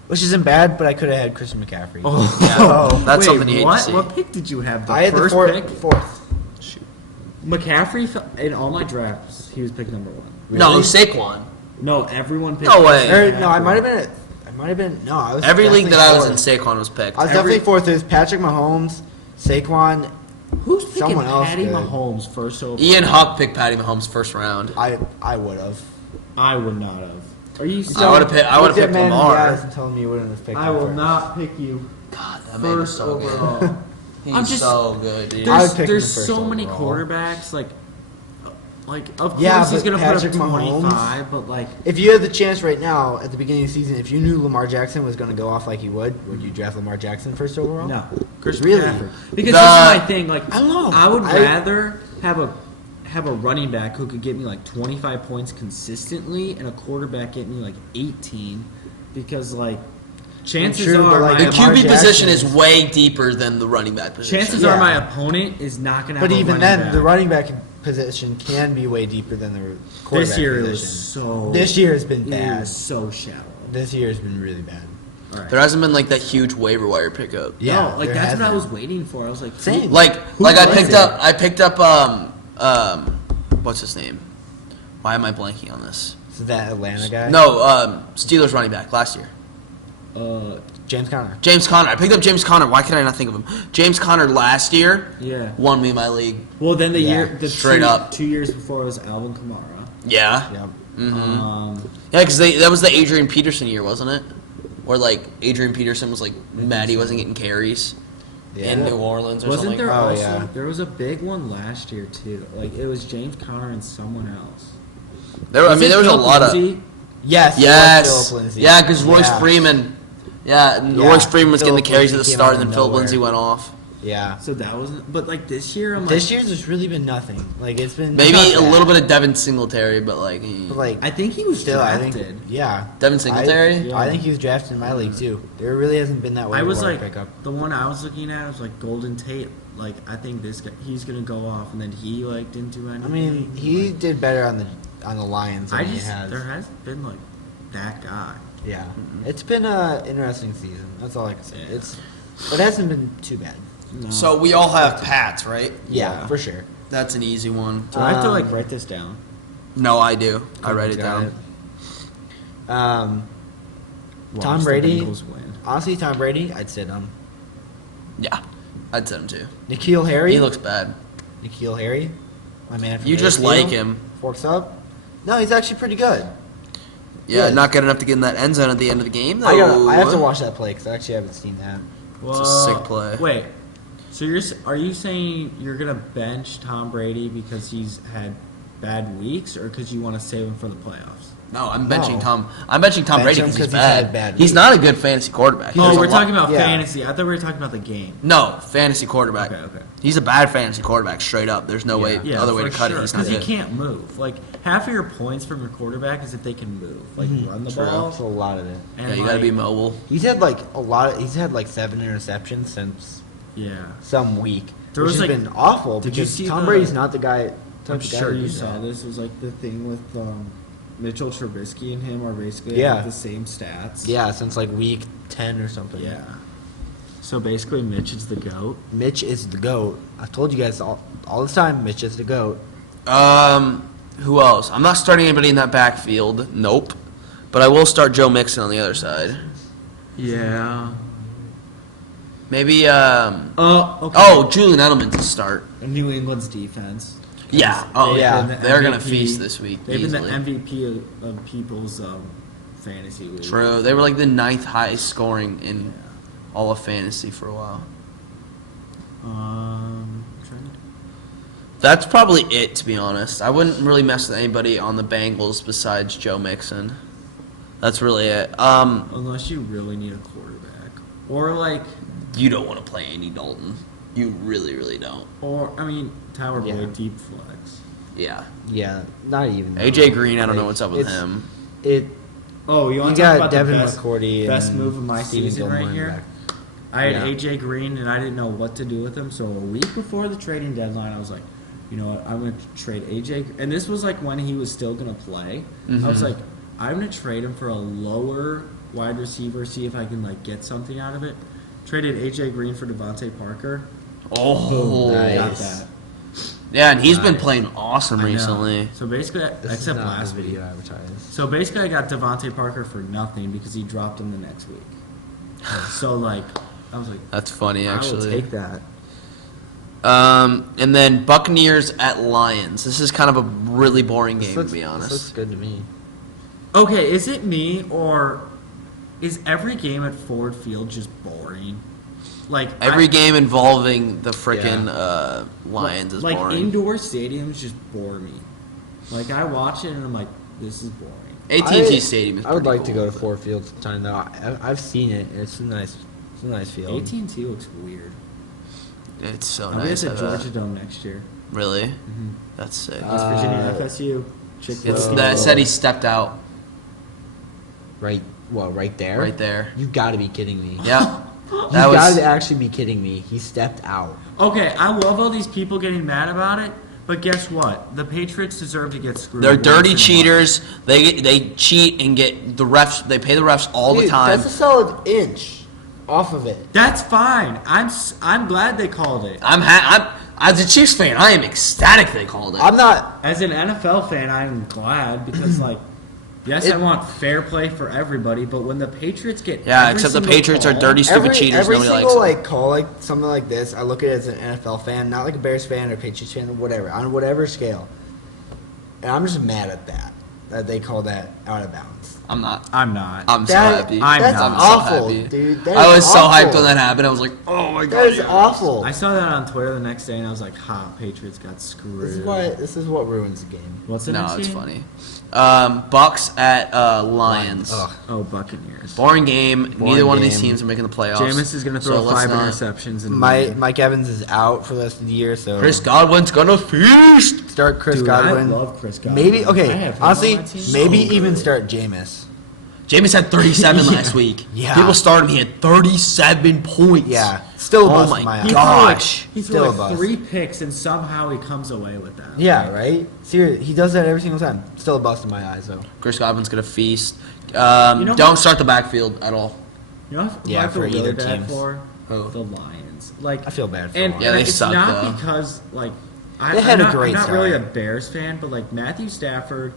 which isn't bad, but I could have had Christian McCaffrey. Yeah, that's Wait, something you hate what? to see. What pick did you have? The I had the first fourth. pick? Fourth. McCaffrey in all my drafts, he was pick number 1. No, Really? Saquon. No, everyone picked. No way. No, I might have been. No, I was. Every league that I was in, definitely Saquon was picked. fourth. I was every- definitely fourth. It was Patrick Mahomes, Saquon. Who's picking Someone else Patty did. Mahomes first overall? Ian Huck picked Patty Mahomes first round. I would have. I would not have. Are you? I would have picked Lamar. And told me you wouldn't have picked I him will first. not pick you. God, that man is First so overall. good. He's I'm just- so good, dude. I would There's pick him there's first so many overall. quarterbacks like of course Yeah, he's but gonna put Patrick up Mahomes- 25, but like If you had the chance right now at the beginning of the season, if you knew Lamar Jackson was going to go off like he would you draft Lamar Jackson first overall? no, Christian Really? McCaffrey. Because this is my thing. Like I don't know. I would I- rather have a running back who could get me like 25 points consistently, and a quarterback get me like 18, because like chances True, but, are like, my The Lamar QB position Jackson is way deeper than the running back position. chances Yeah. are my opponent is not going to have But a even running then, back. the running back position can be way deeper than the quarterback this year position. it was so This year has been it bad. was so shallow. This year has been really bad. All right. There hasn't been like that huge waiver wire pickup. Yeah, no, like there that's what I hasn't. was waiting for. I was like, Same. Like Who I was picked it? up what's his name? Why am I blanking on this? So that Atlanta guy? No, Steelers running back last year. James Conner. James Conner. I picked up James Conner. Why can I not think of him? James Conner last year Yeah. won me my league. Well, then Yeah, straight up. 2 years before was Alvin Kamara. Yeah. Yep. Yeah, because that was the Adrian Peterson year, wasn't it? Where like Adrian Peterson was like mad he wasn't getting carries Yeah. in New Orleans or Wasn't something. there Oh, also yeah. there was a big one last year too? Like it was James Conner and someone else. There was a lot of Yes. it was yes, Phillip Lindsay. yeah, because Royce Yeah. Freeman, and Yeah, Royce Freeman was getting the Phillip carries at the Lindsay came start, out and of then Philip nowhere. Lindsay went off. Yeah. So that wasn't. But like this year, I'm This like, year's has really been nothing. Like it's been Maybe not a bad. little bit of Devin Singletary, but like But, like I think he was still, I drafted. think yeah. Devin Singletary. Yeah. I think he was drafted in my league too. There really hasn't been that way. I was wire like pickup. the one I was looking at was like Golden Tate. Like I think this guy, he's gonna go off, and then he like didn't do anything. I mean, he Like, did better on the Lions than I he just has. there hasn't been like that guy. Yeah, it's been a interesting season. That's all I can say. Yeah. It hasn't been too bad. No. So we all have Pats, right? Yeah, for sure. That's an easy one. do I have to like um, write this down? No, I do. I write it Got down. it. Tom Watch the Brady. Bengals win. Honestly, Tom Brady, I'd sit him. Yeah, I'd set him too. Nikhil Harry. He looks bad. Nikhil Harry, my man. From You just AFC, like him. Forks up. No, he's actually pretty good. Yeah, Yeah. not good enough to get in that end zone at the end of the game. Though. I have to watch that play because I actually haven't seen that. It's a sick play. Wait, so are you saying you're gonna bench Tom Brady because he's had bad weeks, or because you want to save him for the playoffs? No, I'm benching No. Tom. I'm benching Tom Bench Brady him because he's 'cause he's had bad. bad He's weeks. not a good fantasy quarterback. No, There's we're a talking lot- about yeah. fantasy. I thought we were talking about the game. No, fantasy quarterback. Okay. He's a bad fantasy quarterback, straight up. There's no way, other way to cut it. He's not because he good. can't move. Like half of your points from your quarterback is if they can move, like run the True. ball. That's a lot of it. And Yeah, you gotta like, be mobile. He's had like a lot. He's had like 7 interceptions since Yeah, some week, There which was, has like- been awful did you because see Tom the- Brady's not the guy. I'm type of guy sure to you do saw that. this. It was like the thing with Mitchell Trubisky and him are basically Yeah. like the same stats. Yeah, since like week 10 or something. Yeah. So basically, Mitch is the GOAT. Mitch is the GOAT. I've told you guys all this time, Mitch is the GOAT. Who else? I'm not starting anybody in that backfield. Nope. But I will start Joe Mixon on the other side. Yeah. Maybe. Okay. Oh, Julian Edelman's a start. New England's defense. Yeah. Oh, They've yeah. been the They're gonna MVP. feast this week. They've easily. been the MVP of people's fantasy league. True. They were like the 9th highest scoring in all of fantasy for a while. Trying to- That's probably it, to be honest. I wouldn't really mess with anybody on the Bengals besides Joe Mixon. That's really it. Unless you really need a quarterback, or like, You don't want to play Andy Dalton. You really, really don't. Tyler Boyd Yeah. deep flex. Yeah. Yeah, not even. AJ Green, I don't know Like, what's up with it's- him. Oh, you You want to talk got about Devin the best, McCourty best and move of my Steven season Gilmore right in the here? back. I had Yeah. AJ Green, and I didn't know what to do with him. So a week before the trading deadline, I was like, you know what, I'm going to trade AJ. And this was like when he was still going to play. I was like, I'm going to trade him for a lower wide receiver, see if I can like get something out of it. Traded AJ Green for Devontae Parker. Oh, Boom, nice. got that. Yeah, and he's been Nice. playing awesome I know. recently. So basically, This is except not last the week. video advertised. So basically, I got Devontae Parker for nothing because he dropped him the next week. So like, I was like, That's funny, I will actually. take that. And then Buccaneers at Lions. This is kind of a really boring game, to be This looks honest. good to me. Okay, is it me or is every game at Ford Field just boring? Like Every game involving the frickin' Lions is like boring. indoor stadiums just bore me. Like I watch it and I'm like, this is boring. AT&T Stadium is I would pretty like to cool, go to but- Ford Field sometime though. I've seen it. It's a nice field. AT&T looks weird. It's so I'll be nice. at the of Georgia Dome next year. Really? Mm-hmm. That's sick. West Virginia, FSU. It's So- that said he stepped out Right there. right there. You got to be kidding me. Yeah. You That got was to actually be kidding me. He stepped out. Okay, I love all these people getting mad about it, but guess what? The Patriots deserve to get screwed. they're once dirty in a while. cheaters. They cheat and get the refs. They pay the refs all the Dude, time. That's a solid inch off of it. That's fine. I'm glad they called it. I'm as a Chiefs fan, I am ecstatic they called it. I'm not. As an NFL fan, I'm glad because yes, I want fair play for everybody, but when the Patriots get Yeah, every except the single Patriots are call- dirty, stupid cheaters. Every Nobody single likes it. call like something like this, I look at it as an NFL fan, not like a Bears fan or Patriots fan or whatever, on whatever scale. And I'm just mad at that they call that out of bounds. I'm not. I'm not. I'm so That- happy. that's I'm awful, so happy. dude. That I is was so awful. hyped when that happened. I was like, oh my god. That is yes. awful. I saw that on Twitter the next day, and I was like, "Ha, Patriots got screwed." This is what ruins the game. What's the No, next it's game? funny. Bucks at Lions. Ugh. Oh, Buccaneers. Boring game. Neither one of these game. teams are making the playoffs. Jameis is going to throw so let's 5 not- interceptions. And Mike Evans is out for the rest of the year, so Chris Godwin's gonna feast. start Chris Dude, Godwin. I love Chris Godwin. Maybe I okay. have him Honestly, on my team. maybe So even good. start Jameis. Jameis had 37 last week. Yeah. People started him. He had 37 points. Yeah, still a Oh bust my in my He eyes. gosh. He Still threw a bust. 3 picks, and somehow he comes away with that. Yeah, right. Seriously, he does that every single time. Still a bust in my eyes though. Chris Godwin's gonna feast. know Don't what? start the backfield at all. You know, who Yeah, I feel for really either bad teams. for Who? the Lions. Like I feel bad for and, them. Yeah, and they it's suck, not though. because like They had a I'm great not really a start. Bears fan, but like Matthew Stafford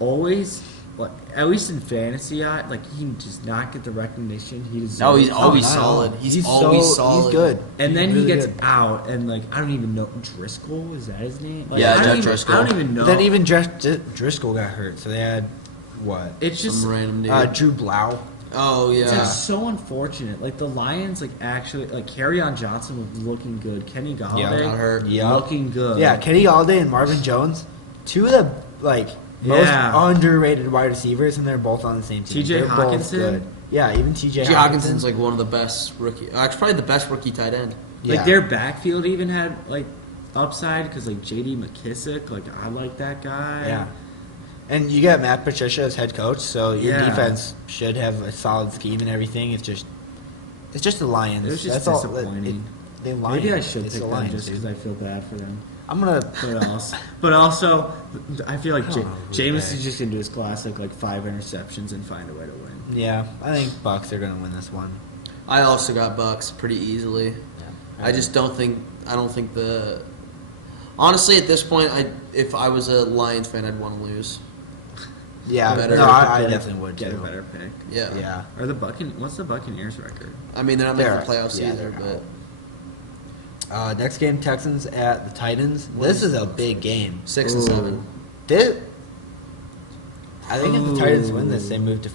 always. Like, at least in fantasy, like he does not get the recognition he deserves. No, he's always not at solid. all. He's always so, solid. He's good. And then He's he really gets good. out, and like I don't even know Driscoll, is that his name? Like, Yeah, I don't Jeff even, Driscoll. I don't even know. Then even Driscoll got hurt, so they had what? it's just Some random dude. Drew Blau. Oh yeah. it's just so unfortunate. Like the Lions, like actually, like Kerryon Johnson was looking good. Kenny Galladay got hurt. Yeah. looking good. Yeah, Kenny Galladay and Marvin Jones, two of the most Yeah. underrated wide receivers, and they're both on the same team. T.J. They're both Hawkinson? good. Yeah, even T.J. T. Hawkinson. Hawkinson's like one of the best rookie. Actually, probably the best rookie tight end. Like Yeah. their backfield even had like upside because like J.D. McKissick, like I like that guy. Yeah. And you got Matt Patricia as head coach, so your Yeah. defense should have a solid scheme and everything. It's just the Lions. It was just That's all. disappointing. They Lions. Maybe I should It's pick the them Lions, just dude. because I feel bad for them. I'm gonna. But also, I feel like I don't know who's Jameis back. is just gonna do his classic like 5 interceptions and find a way to win. Yeah, I think Bucks are gonna win this one. I also got Bucks pretty easily. I just don't think. I don't think the. Honestly, at this point, if I was a Lions fan, I'd want to lose. Yeah, Better. no, I Get a- definitely would get too. a better pick. Yeah. Yeah, Or the What's the Buccaneers record? I mean, they're not making They're- the playoffs yeah, either, they're but next game, Texans at the Titans. What This is is a big game. 6 and 7. This, I think if the Titans win this, Ooh. they move to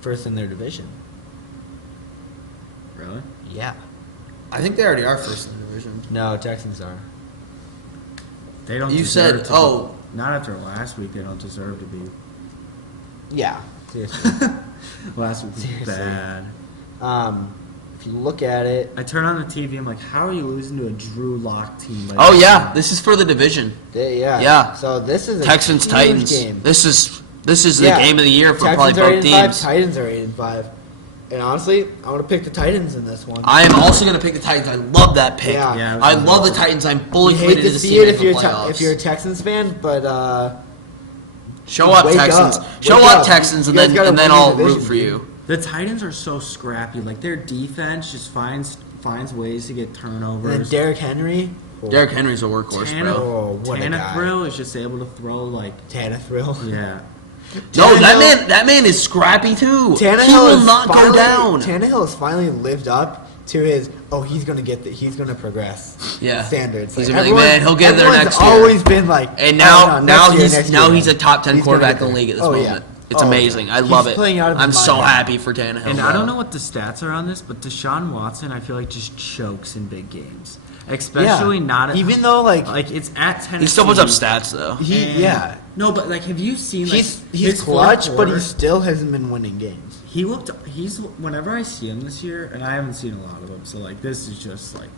first in their division. Really? Yeah. I think they already are first in the division. No, Texans are. They don't. You deserve said, to oh. be, not after last week. They don't deserve to be. Yeah. Seriously. Last week was Seriously. bad. If you look at it, I turn on the TV. I'm like, how are you losing to a Drew Lock team? Like Oh this? yeah, this is for the division. yeah. Yeah. So this is a Texans huge Titans. game. This is the Yeah. game of the year for Texans probably are both 8-5, teams. Titans are 8-5. And honestly, I want to pick the Titans in this one. I am also going to pick the Titans. I love that pick. Yeah. Yeah, I love the Titans. I'm fully You hate committed to to the see team it in if the you're playoffs. if you're a Texans fan, but Show up, wake Texans. up. Show Wake up, up. Texans, You and guys then gotta and then win the I'll root division, for dude. you. The Titans are so scrappy. Like their defense just finds ways to get and then turnovers. Derrick Henry. Derrick Henry's a workhorse, bro. Oh, what a guy. Thrill is just able to throw like Tannehill. yeah. No, Tannehill- that man is scrappy too. Tannehill He will has not go finally- down. Tannehill has finally lived up to his he's gonna progress Yeah. standards. He's Like, gonna be like, man, he'll get there everyone's next year. always been like, And oh, now no, next year, next now year. he's a top 10 He's gonna quarterback get in the there. league at this Oh, moment. It's amazing. I love it. playing out of his I'm so mind. happy for Tannehill. And bro. I don't know what the stats are on this, but Deshaun Watson, I feel like just chokes in big games, especially not at, even though like it's at Tennessee. He still puts up stats though. And- No, but like, have you seen? Like, he's his clutch, fourth but he quarter? still hasn't been winning games. He's whenever I see him this year, and I haven't seen a lot of him, so like this is just like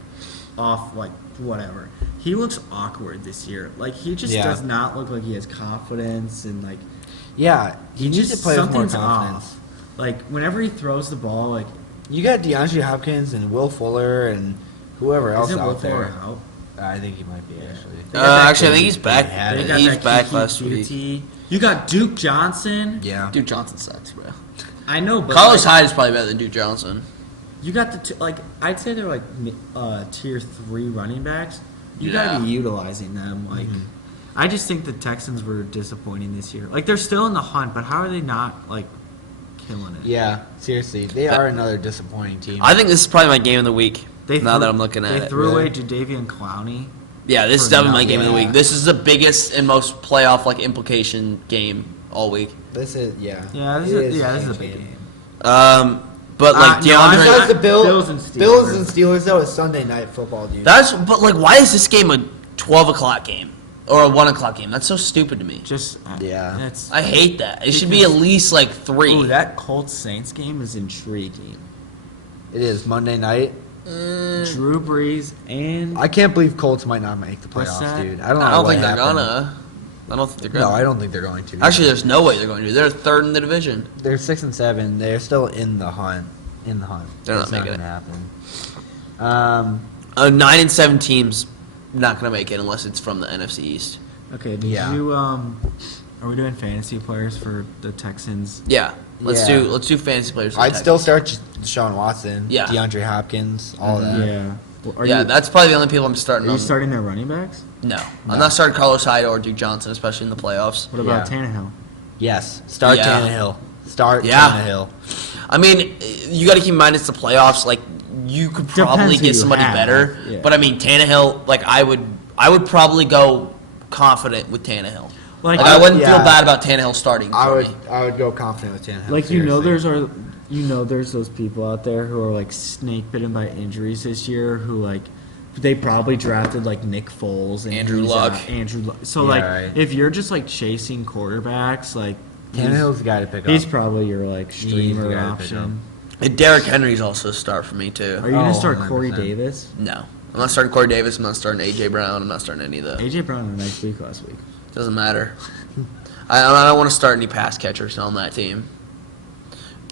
off, like whatever. He looks awkward this year. Like he just does not look like he has confidence, and like Yeah, he needs to play with more something's confidence. off. Like whenever he throws the ball, like You got DeAndre Hopkins and Will Fuller and whoever else isn't Will out Fuller there. out? I think he might be actually. Actually, I think he's back. Yeah, They got He's that back Kiki last week. QT. You got Duke Johnson. Yeah. Dude, Johnson sucks, bro. I know, but Carlos like, Hyde is probably better than Duke Johnson. you got like I'd say they're like tier 3 running backs. You Yeah. gotta be utilizing them. Like I just think the Texans were disappointing this year. Like they're still in the hunt, but how are they not like killing it? Yeah, seriously, they are another disappointing team. I think this is probably my game of the week. They now threw- that I'm looking at they it. threw away Really? Jadeveon Clowney. Yeah, this is for definitely my nothing. game of the Yeah. week. This is the biggest and most playoff like implication game all week. This is Yeah, it this is a huge big game. But like no, I'm DeAndre, Besides the Bills and Steelers. Bills and Steelers though is Sunday night football, dude. but like why is this game a 12 o'clock game or a 1 o'clock game? That's so stupid to me. Just Yeah. That's I hate that. It should be at least like 3. ooh, that Colts Saints game is intriguing. It is Monday night. Drew Brees and I can't believe Colts might not make the What's playoffs, that? dude. I don't know. I don't what think they're happened. gonna. I don't think they're No, gonna. I don't think they're going to. Actually, there's no way they're going to. They're third in the division. They're 6 and 7. They're still in the hunt. In the hunt. They're not It's making gonna it. happen. A 9 and 7 team's not gonna make it unless it's from the NFC East. okay. Did Yeah. you Are we doing fantasy players for the Texans? Yeah, let's Yeah. do fantasy players. for the I'd Texans. still start Deshaun Watson. Yeah. DeAndre Hopkins. All that. Yeah. Well, Are Yeah, you, that's probably the only people I'm starting are you on. starting their running backs? No, I'm not starting Carlos Hyde or Duke Johnson, especially in the playoffs. What about Yeah. Tannehill? Yes. Start Yeah. Tannehill. Start Yeah. Tannehill. I mean, you got to keep in mind it's the playoffs. Like, you could probably Depends who get you somebody have. better. Yeah. But I mean, Tannehill. Like, I would probably go confident with Tannehill. Like, Like, I wouldn't feel yeah. bad about Tannehill starting. I for would me. go confident with Tannehill. like seriously. there's those people out there who are like snake bitten by injuries this year who like they probably drafted like Nick Foles and Andrew who's Luck. Andrew Luck. So Yeah, like right. if you're just like chasing quarterbacks, like Tannehill's the guy to pick up. he's probably your like He's the streamer guy to pick option. And Derrick Henry's also a start for me too. Are you gonna Oh, start Corey 100%. Davis? No, I'm not starting Corey Davis. I'm not starting AJ Brown. I'm not starting any of those. AJ Brown had a nice week last week. Doesn't matter. I don't want to start any pass catchers on that team.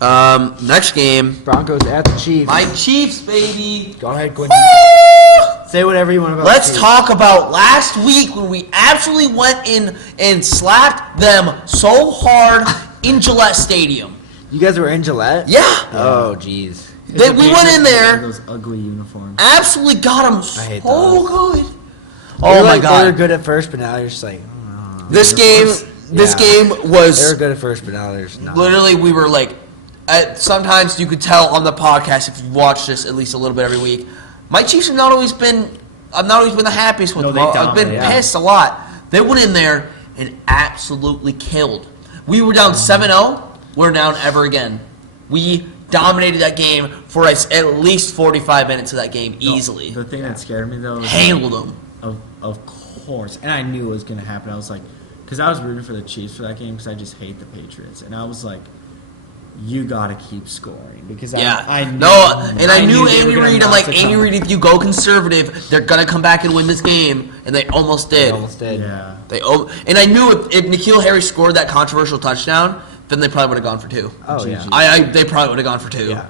Next game, Broncos at the Chiefs. my Chiefs, baby. Go ahead, Quentin. Say whatever you want about Let's the Chiefs. talk about last week when we absolutely went in and slapped them so hard in Gillette Stadium. You guys were in Gillette? Yeah, Oh, jeez. we went in there, Those ugly uniforms. absolutely got them I hate so those. good. They Oh were my like, They were god, good at first, but now you're just like, oh. this Yeah. game They were was good at first, but now there's not. literally we were like. Sometimes you could tell on the podcast if you watch this at least a little bit every week. My Chiefs have not always been. I've not always been the happiest with No, them. they I've been dominate, yeah. pissed a lot. They went in there and absolutely killed. We were down 7-0. We're down ever again. We dominated that game for at least 45 minutes of that game easily. The thing that scared me though was Handled them. of course, and I knew it was gonna happen. I was like, because I was rooting for the Chiefs for that game because I just hate the Patriots, and I was like, you gotta keep scoring because Yeah. I knew, I knew they were Andy gonna Reid. I'm knock like, the Andy cover- Reid, if you go conservative, they're going to come back and win this game. And they almost They did. almost did. Yeah. And I knew if N'Keal Harry scored that controversial touchdown, then they probably would have gone for 2. Oh, yeah. They probably would have gone for 2. Yeah.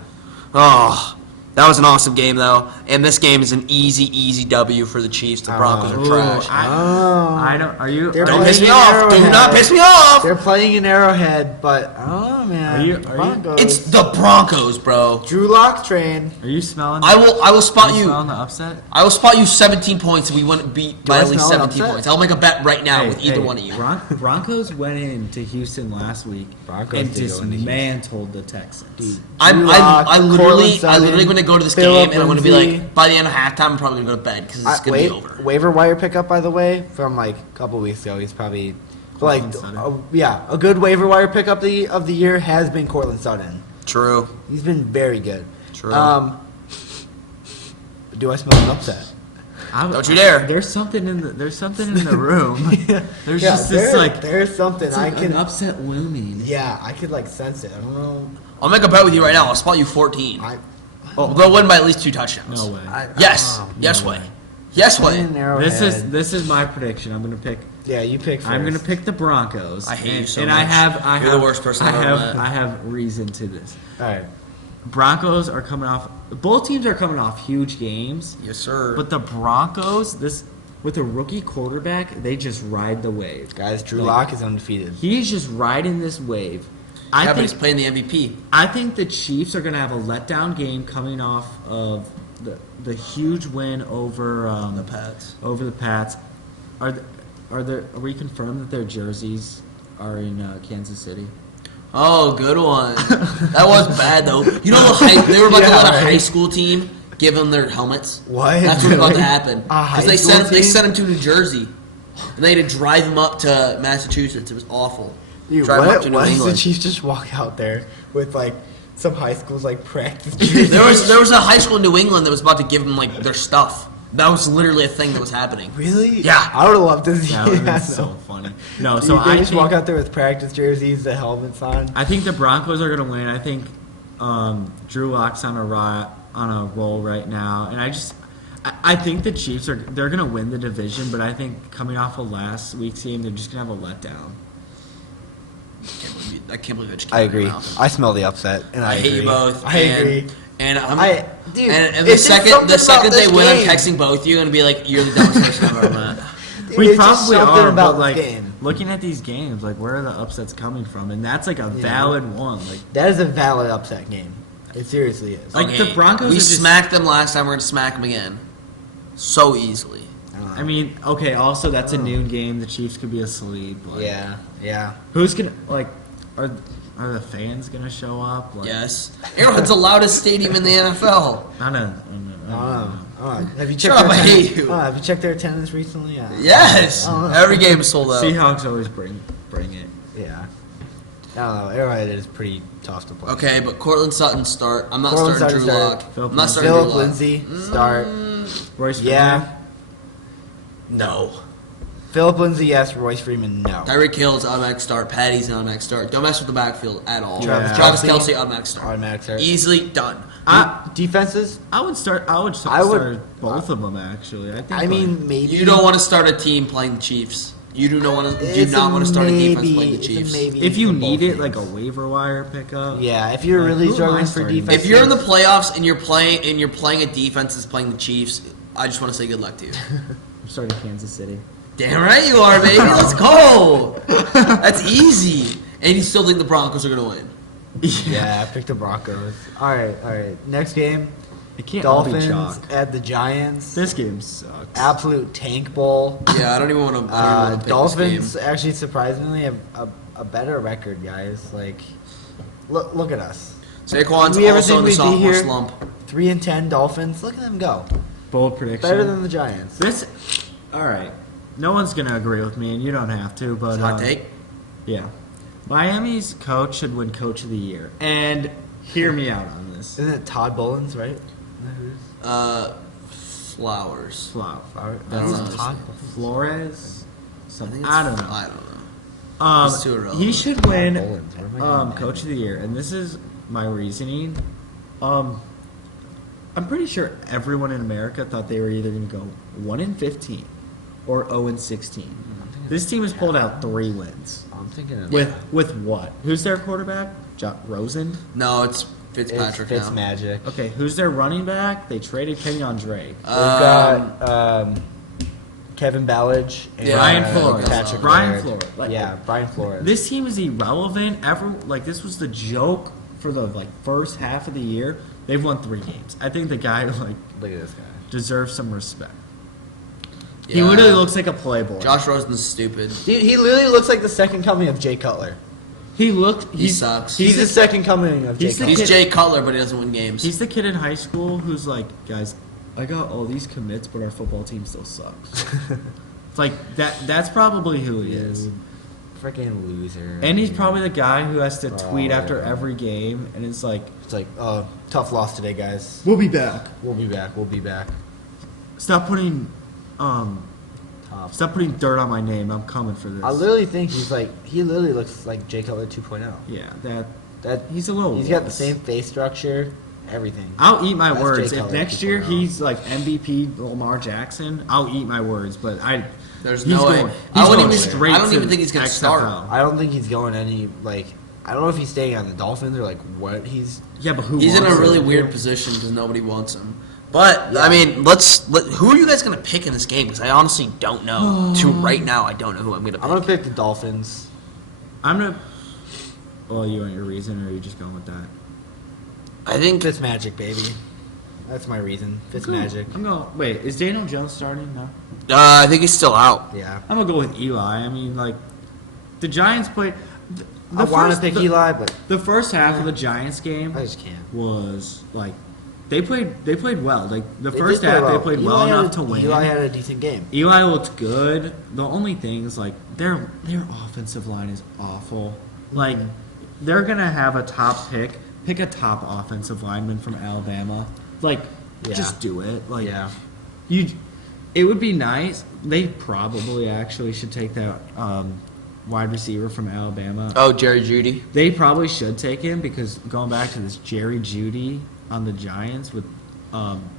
Oh, that was an awesome game though. And this game is an easy W for the Chiefs. The Broncos are Ooh, trash. I don't. Are you? They're are Don't you- piss me playing off. Do Arrowhead. not piss me off. They're playing in Arrowhead, but oh man, Are you- Broncos. It's the Broncos, bro. Drew Lock train. Are you smelling? I will spot Are you you. smelling the upset? I will spot you 17 points if we wouldn't beat by I at least smell an 17 upset? points. I'll make a bet right now Hey, with either hey, one of you. Broncos went into Houston last week Broncos and did go into Houston. dismantled the Texans. I'm literally going to go to this Phillip game and I'm going to be Lindsay. like, by the end of halftime, I'm probably going to go to bed because it's going to be over. Waiver wire pickup, by the way, from like a couple weeks ago. He's probably But like, Courtland Sutton. yeah, a good waiver wire pickup of the year has been Courtland Sutton. True. He's been very good. True. Do I smell an upset? Don't you dare. There's something in the room. There's Yeah, just this like there's something it's I like can. an upset looming. Yeah, I could like sense it. I don't know. I'll make a bet with you right now. I'll spot you 14. They'll win by at least 2 touchdowns. No way. Yes. Yes way. Yes way. This is my prediction. I'm gonna pick. Yeah, you pick first. I'm gonna pick the Broncos. I hate you so and much. I You're have the worst person I I've ever have met. I have reason to this. All right. Broncos are coming off. Both teams are coming off huge games. Yes, sir. But the Broncos, with a rookie quarterback, they just ride the wave. Guys, Drew Like, Lock is undefeated. He's just riding this wave. But he's playing the MVP. I think the Chiefs are going to have a letdown game coming off of the huge win over The Pats. Over the Pats. Are we confirmed that their jerseys are in Kansas City? Oh, good one. That was bad though. You know they were about to let a high school team give them their helmets. What? That's what's about to happen. A high Because they school sent team? them to New Jersey, and they had to drive them up to Massachusetts. It was awful. Dude, Drive 'em up what to New does the England. Chiefs just walk out there with like some high schools like practice jerseys? There was a high school in New England that was about to give them like their stuff. That was literally a thing that was happening. Really? Yeah. I would have loved to see That would have been that. so funny. No, So so they I just think, walk out there with practice jerseys, the helmets on. I think the Broncos are going to win. I think Drew Lock's on a roll right now, and I think the Chiefs they're going to win the division, but I think coming off of last week's game, they're just going to have a letdown. I can't believe I just came I out of your agree. mouth. I smell the upset, and I I hate agree. you both. I agree. And Dude, and it's just something the second about they this win, I'm game. texting both of you and be like, "You're the dumbest person I've ever met." Dude, We it's just probably something are, about but like this game. looking at these games, like where are the upsets coming from? And that's like a valid one. Like That is a valid upset game. It seriously is. Like, the Broncos we are just- smacked them last time. We're gonna smack them again, so easily. I mean, okay. Also, that's a noon game. The Chiefs could be asleep. Like, yeah. Who's gonna like? Are the fans gonna show up? Like, Yes, Arrowhead's the loudest stadium in the NFL. I don't know. Have you checked Shut up, their I hate attendance? you. Have you checked their attendance recently? Yes, I don't know. every game is sold out. Seahawks always bring it. Yeah. I don't know. Arrowhead is pretty tough to play. Okay, but Courtland Sutton start. I'm not Courtland starting Drew Sutton Lock. start. Philip I'm not starting Drew Philip Lock. Lindsay, start. Royce Yeah. Freeman? No. Philip Lindsay, yes. Royce Freeman, no. Tyreek Hill's automatic start. Patty's an automatic start. Don't mess with the backfield at all. Travis Travis Kelce, Kelce, automatic start. Automatic start. Easily done. Defenses? I would start both of them actually. I think. I mean, maybe. You don't want to start a team playing the Chiefs. You do not want to. Do It's not want to start a defense maybe- playing the it's a Chiefs. maybe if you for both need it, teams. like a waiver wire pickup. Yeah, if you're Like, really who am I struggling for starting? defense. If you're in the playoffs and you're playing a defense that's playing the Chiefs, I just want to say good luck to you. I'm starting Kansas City. Damn right you are, baby. Let's go. That's easy. And you still think the Broncos are gonna win? Yeah, pick the Broncos. All right. Next game, It can't all be Dolphins chalk. at the Giants. This game sucks. Absolute tank bowl. Yeah, I don't even want to. Pick Dolphins This game. actually surprisingly have a better record, guys. Like, look at us. Saquon's We ever also in think the we'd be sophomore here? slump. 3-10 Dolphins. Look at them go. Bold prediction. Better than the Giants. This. All right. No one's gonna agree with me, and you don't have to. But Hot take. yeah, Miami's coach should win Coach of the Year. And hear me out on this. Isn't it Todd Bowlens, right? Flowers. Flower. I That's don't know. Todd. Flores. I Something. think I don't know. I don't know. It's too irrelevant. He should win Bowlens, where am I going? Coach of the Year, and this is my reasoning. I'm pretty sure everyone in America thought they were either going to go 1-15 or 0-16. This team has pulled out 3 wins. I'm thinking of With what? Who's their quarterback? Rosen. No, it's Fitzpatrick It's now. Magic. Okay, who's their running back? They traded Kenyon Drake. We've got Kevin Ballage and Yeah, Brian Flores. Patrick Brian Laird. Flores. Like, Yeah, Brian Flores. This team is irrelevant. This was the joke for the first half of the year. They've won 3 games. I think the guy Look at this guy. deserves some respect. Yeah. He literally looks like a playboy. Josh Rosen's stupid. Dude, he literally looks like the second coming of Jay Cutler. He sucks. He's the second coming of Jay he's the Cutler. He's Jay Cutler, but he doesn't win games. He's the kid in high school who's like, guys, I got all these commits, but our football team still sucks. It's like that. That's probably who he is. freaking loser. And he's probably the guy who has to Oh, tweet after yeah. every game, and it's like, It's like, tough loss today, guys. we'll be back. We'll be back. We'll be back. Stop putting Tough. stop putting dirt on my name. I'm coming for this. I literally think he literally looks like Jay Cutler 2.0. Yeah, That he's a little. He's got the wuss. same face structure, everything. I'll eat my That's words. Jay If Cutler next year 2.0. he's like MVP Lamar Jackson, I'll eat my words. But There's he's no way. going- I he's wouldn't going even- straight I don't to even think he's gonna start. XFL. I don't think he's going any I don't know if he's staying on the Dolphins or what he's. Yeah, but who? He's in a wants really him? weird position because nobody wants him. But Yeah. I mean, who are you guys gonna pick in this game? Because I honestly don't know. Right now, I don't know who I'm gonna pick. I'm gonna pick the Dolphins. I'm gonna. Well, you want your reason, or are you just going with that? I think Fitz Magic, baby. That's my reason. Fitz Magic. I'm going. Wait, is Daniel Jones starting? No. I think he's still out. Yeah. I'm gonna go with Eli. I mean, like, the Giants played. I want to pick Eli, but The first half of the Giants game I just can't. was like, they played well. Like the They first did play half, they well. played Eli well had enough a- to win. Eli had a decent game. Eli looked good. The only thing is like their offensive line is awful. Like they're gonna have a top pick. Pick a top offensive lineman from Alabama. Like Yeah. just do it. Like Yeah. it would be nice. They probably actually should take that wide receiver from Alabama. Oh, Jerry Jeudy. They probably should take him because going back to this Jerry Jeudy on the Giants with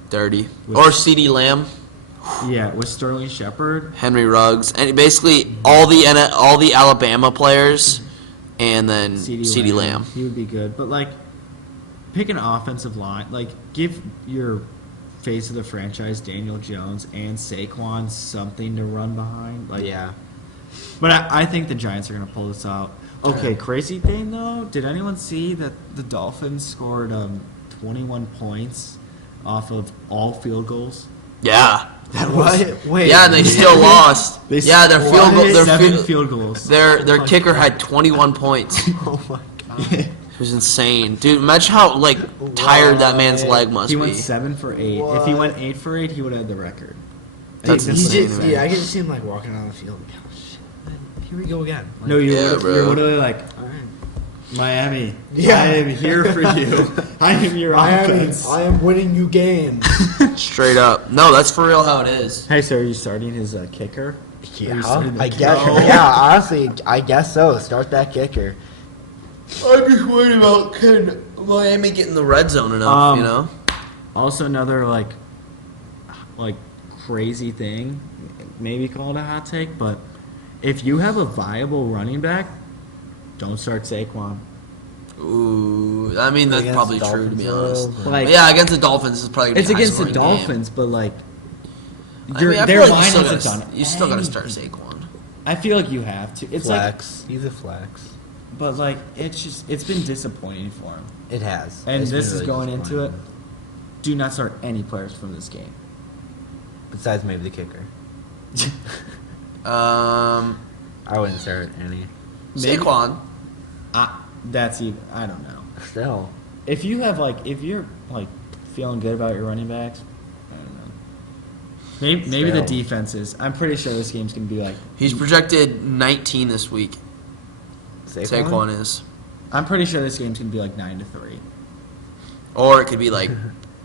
Dirty. With- Or CeeDee Lamb, with Sterling Shepard. Henry Ruggs, and basically all the Alabama players, and then CeeDee Lamb. He would be good. But, like, pick an offensive line. Like, give your face of the franchise, Daniel Jones, and Saquon something to run behind. Like, Yeah. But I think the Giants are going to pull this out. Okay, crazy thing, though. Did anyone see that the Dolphins scored 21 points off of all field goals? Yeah. What? Wait. Yeah, and they still lost. Yeah, their field goal. Their Seven field, field goals. their kicker had 21 points. Oh my god. It was insane, dude. Imagine how tired that man's leg must He be. went 7 for 8. If he went 8 for 8, he would have had the record. That's He insane, just, man. yeah, I can just see him walking on the field. Like, oh, shit. Here we go again. No, you're Yeah, bro. literally like, All right. Miami, Yeah. I am here for you. I am your offense. I am winning you games. Straight up. No, that's for real how it is. Hey, so are you starting his kicker? Yeah, starting the I guess. kicker? Yeah, honestly, I guess so. Start that kicker. I'm just worried about can Miami get in the red zone enough, you know? Also, another like crazy thing, maybe call it a hot take, but if you have a viable running back, don't start Saquon. Ooh, I mean that's Against probably the true to be Dolphins, honest. though. Like, Yeah, against the Dolphins is probably. it's gonna be a against the high-scoring game. Dolphins, but like, I mean, I their feel like line you still hasn't gotta, done. you still got to start anything. Saquon. I feel like you have to. It's Flex. He's a flex. but like, it's been disappointing for him. It has. And It's this been is really going into it. disappointing. Do not start any players from this game. Besides maybe the kicker. Um, I wouldn't start any. Maybe- Saquon. That's even. I don't know. Still. If you have if you're feeling good about your running backs, I don't know. Maybe the Still. defenses. I'm pretty sure this game's gonna be like. He's projected 19 this week. Saquon is, I'm pretty sure this game's gonna be like 9-3. or it could be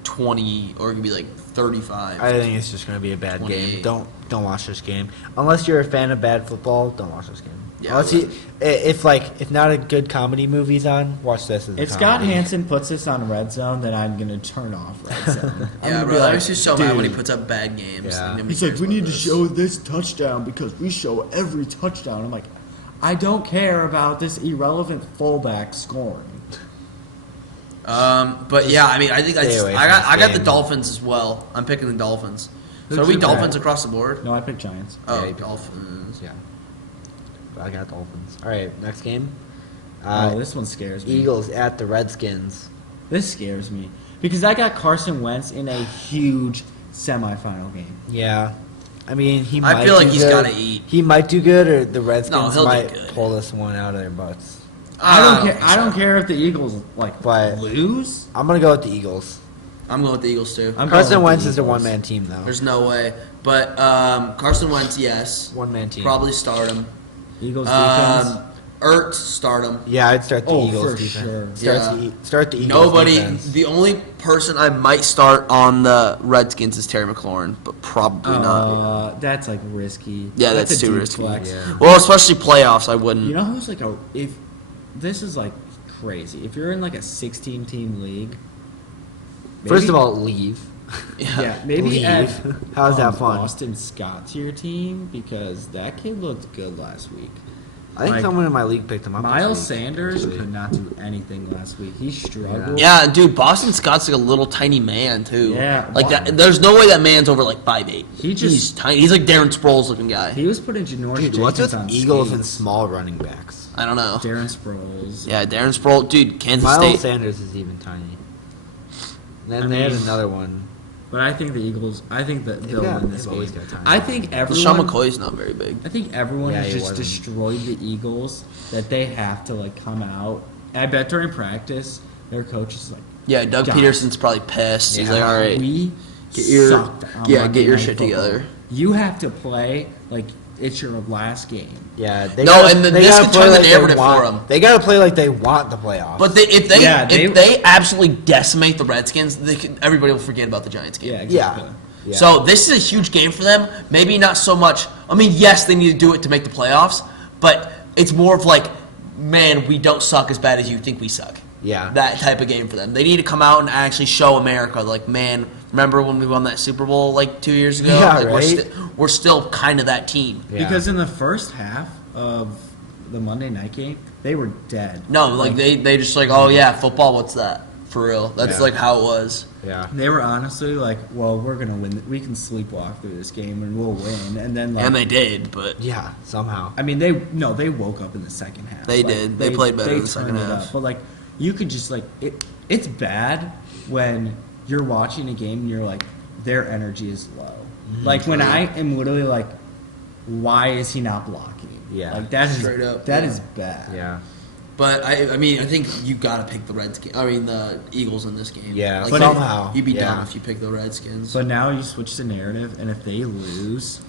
20, or it could be 35. I think it's just going to be a bad game. 28. Don't watch this game unless you're a fan of bad football. Don't watch this game. Yeah, Unless you, if not a good comedy movie's on, watch this. As a If Scott comedy. Hansen puts this on Red Zone, then I'm gonna turn off Red Zone. I'm Yeah, gonna bro. be That like, makes you so mad when he "Dude." puts up bad games. Yeah. Nobody He's like, cares we about need to this." show this touchdown because we show every touchdown. I'm like, I don't care about this irrelevant fullback scoring. But yeah, I mean, I think stay away from I this got the game. Dolphins as well. I'm picking the Dolphins. So Who'd are we you Dolphins pick? across the board? No, I picked Giants. Oh, Yeah. Dolphins. Yeah. I got Dolphins. All right, next game. This one scares me. Eagles at the Redskins. This scares me because I got Carson Wentz in a huge semifinal game. Yeah. I mean, he I might feel like do he's good. gotta eat. He might do good, or the Redskins he'll do might good. pull this one out of their butts. I don't care. think I don't so. care if the Eagles But- lose. I'm going to go with the Eagles. I'm going with the Eagles too. I'm Carson going with Wentz the is a Eagles. one-man team, though. There's no way. But Carson Wentz, yes. One-man team. Probably start him. Eagles defense. Ertz, start him. Yeah, I'd start the Eagles for defense. sure. Start the Eagles Nobody. defense. The only person I might start on the Redskins is Terry McLaurin, but probably not. That's like risky. Yeah, that's a too deep risky. flex. Yeah. Well, especially playoffs, I wouldn't. You know who's like if this is like crazy. If you're in like a 16-team league, First of all, leave. yeah, maybe Leave. add How's that fun? Boston Scott to your team because that kid looked good last week. I think Like, someone in my league picked him up. Miles this week, Sanders actually. could not do anything last week. He struggled. Yeah, dude, Boston Scott's like a little tiny man too. Yeah, like wow. that. There's no way that man's over like 5'8". He's He's tiny. He's like Darren Sproles looking guy. He was putting Janoris Dude, Jenkins what's with on Eagles skates. and small running backs? I don't know. Darren Sproles. Yeah, Darren Sproles, dude, Kansas Miles State. Sanders is even tiny. And then I they had mean- another one. But I think the Eagles. I think that they'll got- win this they've game. always got time. I think Sean everyone. McCoy's not very big. I think everyone Yeah, has he just wasn't. destroyed the Eagles. That they have to like come out. I bet during practice, their coach is like, Yeah, Doug Guys. Peterson's probably pissed. He's Yeah. like, all right, we Get your- sucked on yeah, Monday get your Night shit Football. together." You have to play like it's your last game. Yeah, No, and then this could turn the narrative for 'em. They got to play like they want the playoffs. but if they Yeah, if they absolutely decimate the Redskins, everybody will forget about the Giants game. Yeah, exactly. Yeah. So this is a huge game for them. Maybe not so much. I mean, yes, they need to do it to make the playoffs, but it's more of like, man, we don't suck as bad as you think we suck. Yeah. That type of game for them. They need to come out and actually show America, like, man, remember when we won that Super Bowl like 2 years ago? Yeah, like, right? we're still kind of that team. Yeah. Because in the first half of the Monday night game, they were dead. No, like they just like, oh yeah, football. What's that? For real. That's Yeah. like how it was. Yeah. They were honestly like, well, we're gonna win. We can sleepwalk through this game and we'll win. And then like, And they did, but Yeah, somehow. I mean, they woke up in the second half. They Like, did. They played better in the second turned it half. up. But like, you could just like it's bad when you're watching a game and you're like, their energy is low. Like when I am literally like, why is he not blocking? Yeah. like that is Straight up, that yeah. is bad. Yeah. But I mean, I think you gotta pick the Redskins. I mean, the Eagles in this game. Yeah, like, but somehow, you'd be yeah. dumb if you pick the Redskins. But now you switch the narrative, and if they lose,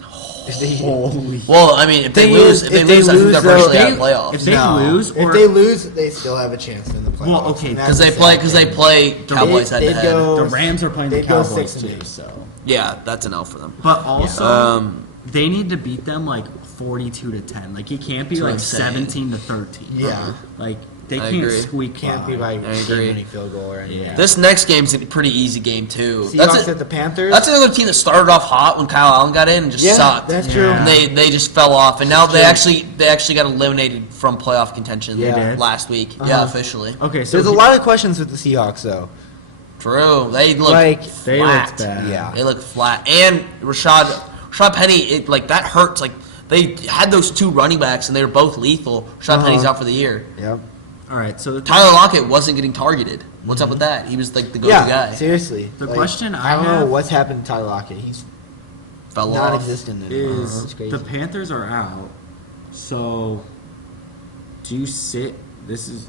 If they, holy. Well, I mean, if they They lose, lose- if they if they lose, I think lose, they're though, virtually if out of they- playoffs. if they lose, if or- they lose, they still have a chance in the playoffs. Well, okay, And Because that's they the play, sad because they thing. play Cowboys head to they'd head. go- the Rams are playing the they'd go Cowboys 6 and too, 8. so. Yeah, that's an L for them. But also, Um, they need to beat them like 42-10. Like it can't be That's what like I'm saying. 17-13. Yeah. Like they I can't agree. squeak Can't be by agree. any field goal or anything. Yeah. This next game's a pretty easy game too. Seahawks at the Panthers. That's another team that started off hot when Kyle Allen got in and just yeah, sucked. that's Yeah. true. And they just fell off, and now they true. actually got eliminated from playoff contention They did? last week. Uh-huh. Yeah, officially. Okay, so There's a lot of questions with the Seahawks, though. True. They look Like, they flat. looked bad. Yeah. They look flat. And Rashad Penny, like that hurts. Like they had those two running backs, and they were both lethal. Rashad Penny's out for the year. Yep. All right, so Tyler Lockett wasn't getting targeted. What's up with that? He was like the go-to Yeah, guy. seriously. The question I don't know have- what's happened to Tyler Lockett. He's Fell off. non-existent anymore. is It's crazy. the Panthers are out. So do you sit? This is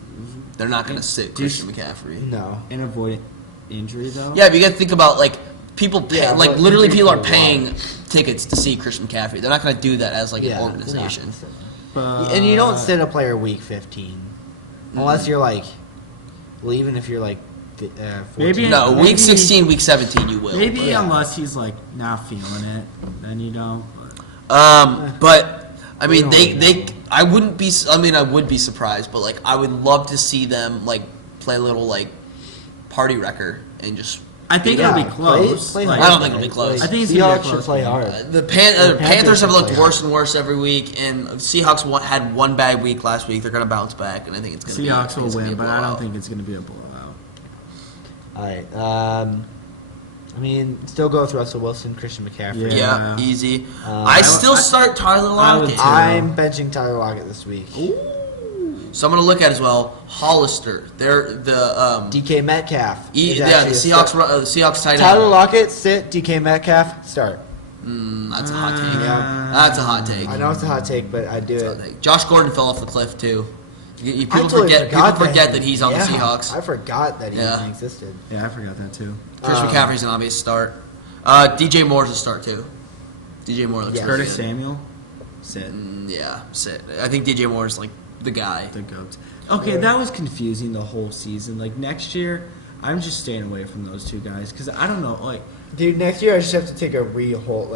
They're not going to sit Do you- Christian McCaffrey. No. and avoid injury though. Yeah, but you got to think about like people, pay, Yeah, like but literally injury people are for paying tickets to see Christian McCaffrey. They're not going to do that as like Yeah, an organization. But, And you don't sit a player week 15. Unless you're like, well, even if you're like 14. Maybe- No, Maybe- week 16, week 17, you will. maybe Yeah. unless he's like not feeling it, then you don't. But I We mean, don't they know. I wouldn't be. I mean, I would be surprised, but like I would love to see them like play a little like party wrecker and just. I think Yeah, it'll be close. play Like, I don't hard, think it'll be guys. close. I think it's gonna be a Seahawks should close play game. hard. The Panthers Panthers have should looked play worse hard. and worse every week, and Seahawks had one bad week last week. They're going to bounce back, and I think it's going to be. Seahawks will it's gonna be win, a but I don't blowout. think it's going to be a blowout. All right. I mean, still go with Russell Wilson, Christian McCaffrey. Yeah, Yeah. easy. Um, I still start Tyler I would Lockett. too. I'm benching Tyler Lockett this week. So I'm going to look at as well. Hollister. They're the DK Metcalf. is the actually a Seahawks. start. The Seahawks tight end. Tyler Lockett, sit. DK Metcalf, start. That's a hot take. Yeah. That's a hot take. I know it's a hot take, but I do That's a it. hot take. Josh Gordon fell off the cliff too. People I totally forget that he's on yeah, the Seahawks. I forgot that he Yeah. even existed. Yeah, I forgot that too. Chris Um, McCaffrey's an obvious start. DJ Moore's a start too. DJ Moore looks Yeah. really Curtis good. Samuel. sit. Yeah, sit. I think DJ Moore is like the guy. The GOAT. Okay, that was confusing the whole season. Like next year, I'm just staying away from those two guys because I don't know. Like, Dude, next year I just have to take a whole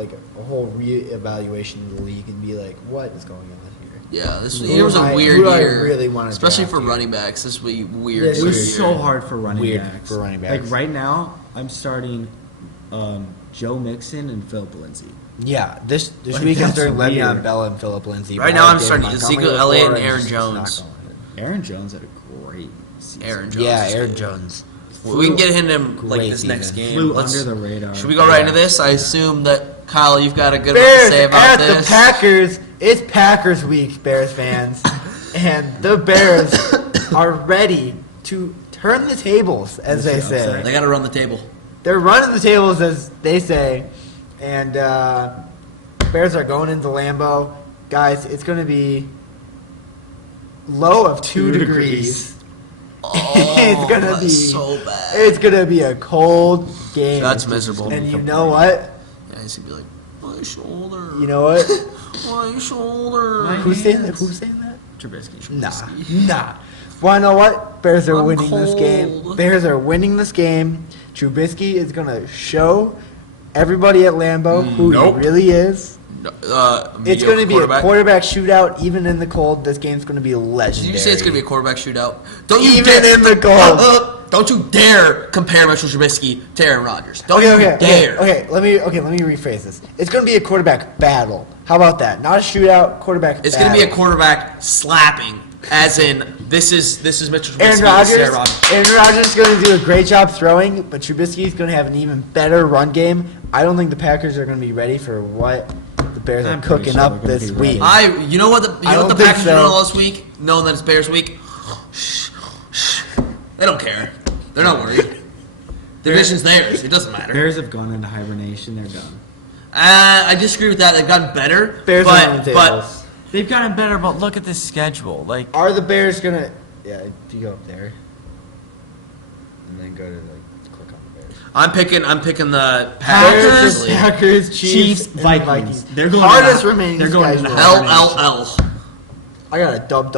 reevaluation of the league and be like, what is going on here? Yeah, this Who year was do a I- weird who do I year, really wanna especially draft for here? running backs. This was a weird. This it year. was so hard for running Weird backs. for running backs. Like right now, I'm starting Joe Mixon and Philip Lindsay. Yeah, this Like, week I'm that's starting Le'Veon weird. Bell and Philip Lindsay. Right but now I I'm have starting David Ezekiel Montgomery Elliott before, and Aaron it's just not Jones. going. Aaron Jones had a great season. Aaron Jones. Yeah, is Aaron good. Jones. Well, we can get into him like Great this next season. game. Flew Let's- under the radar. Should we go right into this? I assume that Kyle, you've got a good one to Bears say about at this. the Packers. It's Packers week, Bears fans, and the Bears are ready to turn the tables, as they say. They got to run the table. They're running the tables, as they say, and Bears are going into Lambeau. Guys, it's going to be low of 2 degrees. It's gonna that's be so bad. It's gonna be a cold game. That's miserable. And you know what? Yeah, he's gonna be like, my shoulder. You know what? My shoulder. My- Who's saying that? Who's saying that? Trubisky. Nah. Wanna know what? Bears are I'm winning this game. cold. Bears are winning this game. Trubisky is gonna show everybody at Lambeau who Nope. he really is. It's Mediocre going to be a quarterback. quarterback shootout, even in the cold. This game's going to be Did legendary. you say it's gonna be a quarterback shootout? Don't you Even dare, in the cold. Don't you dare compare Mitchell Trubisky to Aaron Rodgers. Don't Okay, you dare. okay. Let me rephrase this. It's going to be a quarterback battle. How about that? Not a shootout. Quarterback. It's battle. gonna be a quarterback slapping, as in this is Mitchell Trubisky. Aaron this is Rodgers. Aaron Rodgers. Aaron Rodgers is going to do a great job throwing, but Trubisky is going to have an even better run game. I don't think the Packers are going to be ready for what the Bears I'm are pretty cooking sure up they're this gonna be week. ready. You know what the I don't think Packers so. are doing all this week, knowing that it's Bears week. They don't care. They're not worried. The division's theirs. It doesn't matter. Bears have gone into hibernation. They're done. I disagree with that. They've gotten better. Bears are on the but tables. They've gotten better, but look at this schedule. Like, Are the Bears going to... Yeah, do you go up there? And then go to, click on the Bears. I'm picking the Packers, Packers. Packers, Chiefs, and Vikings. They're going hardest to- remaining they're going schedule. to LLL. I got a dub.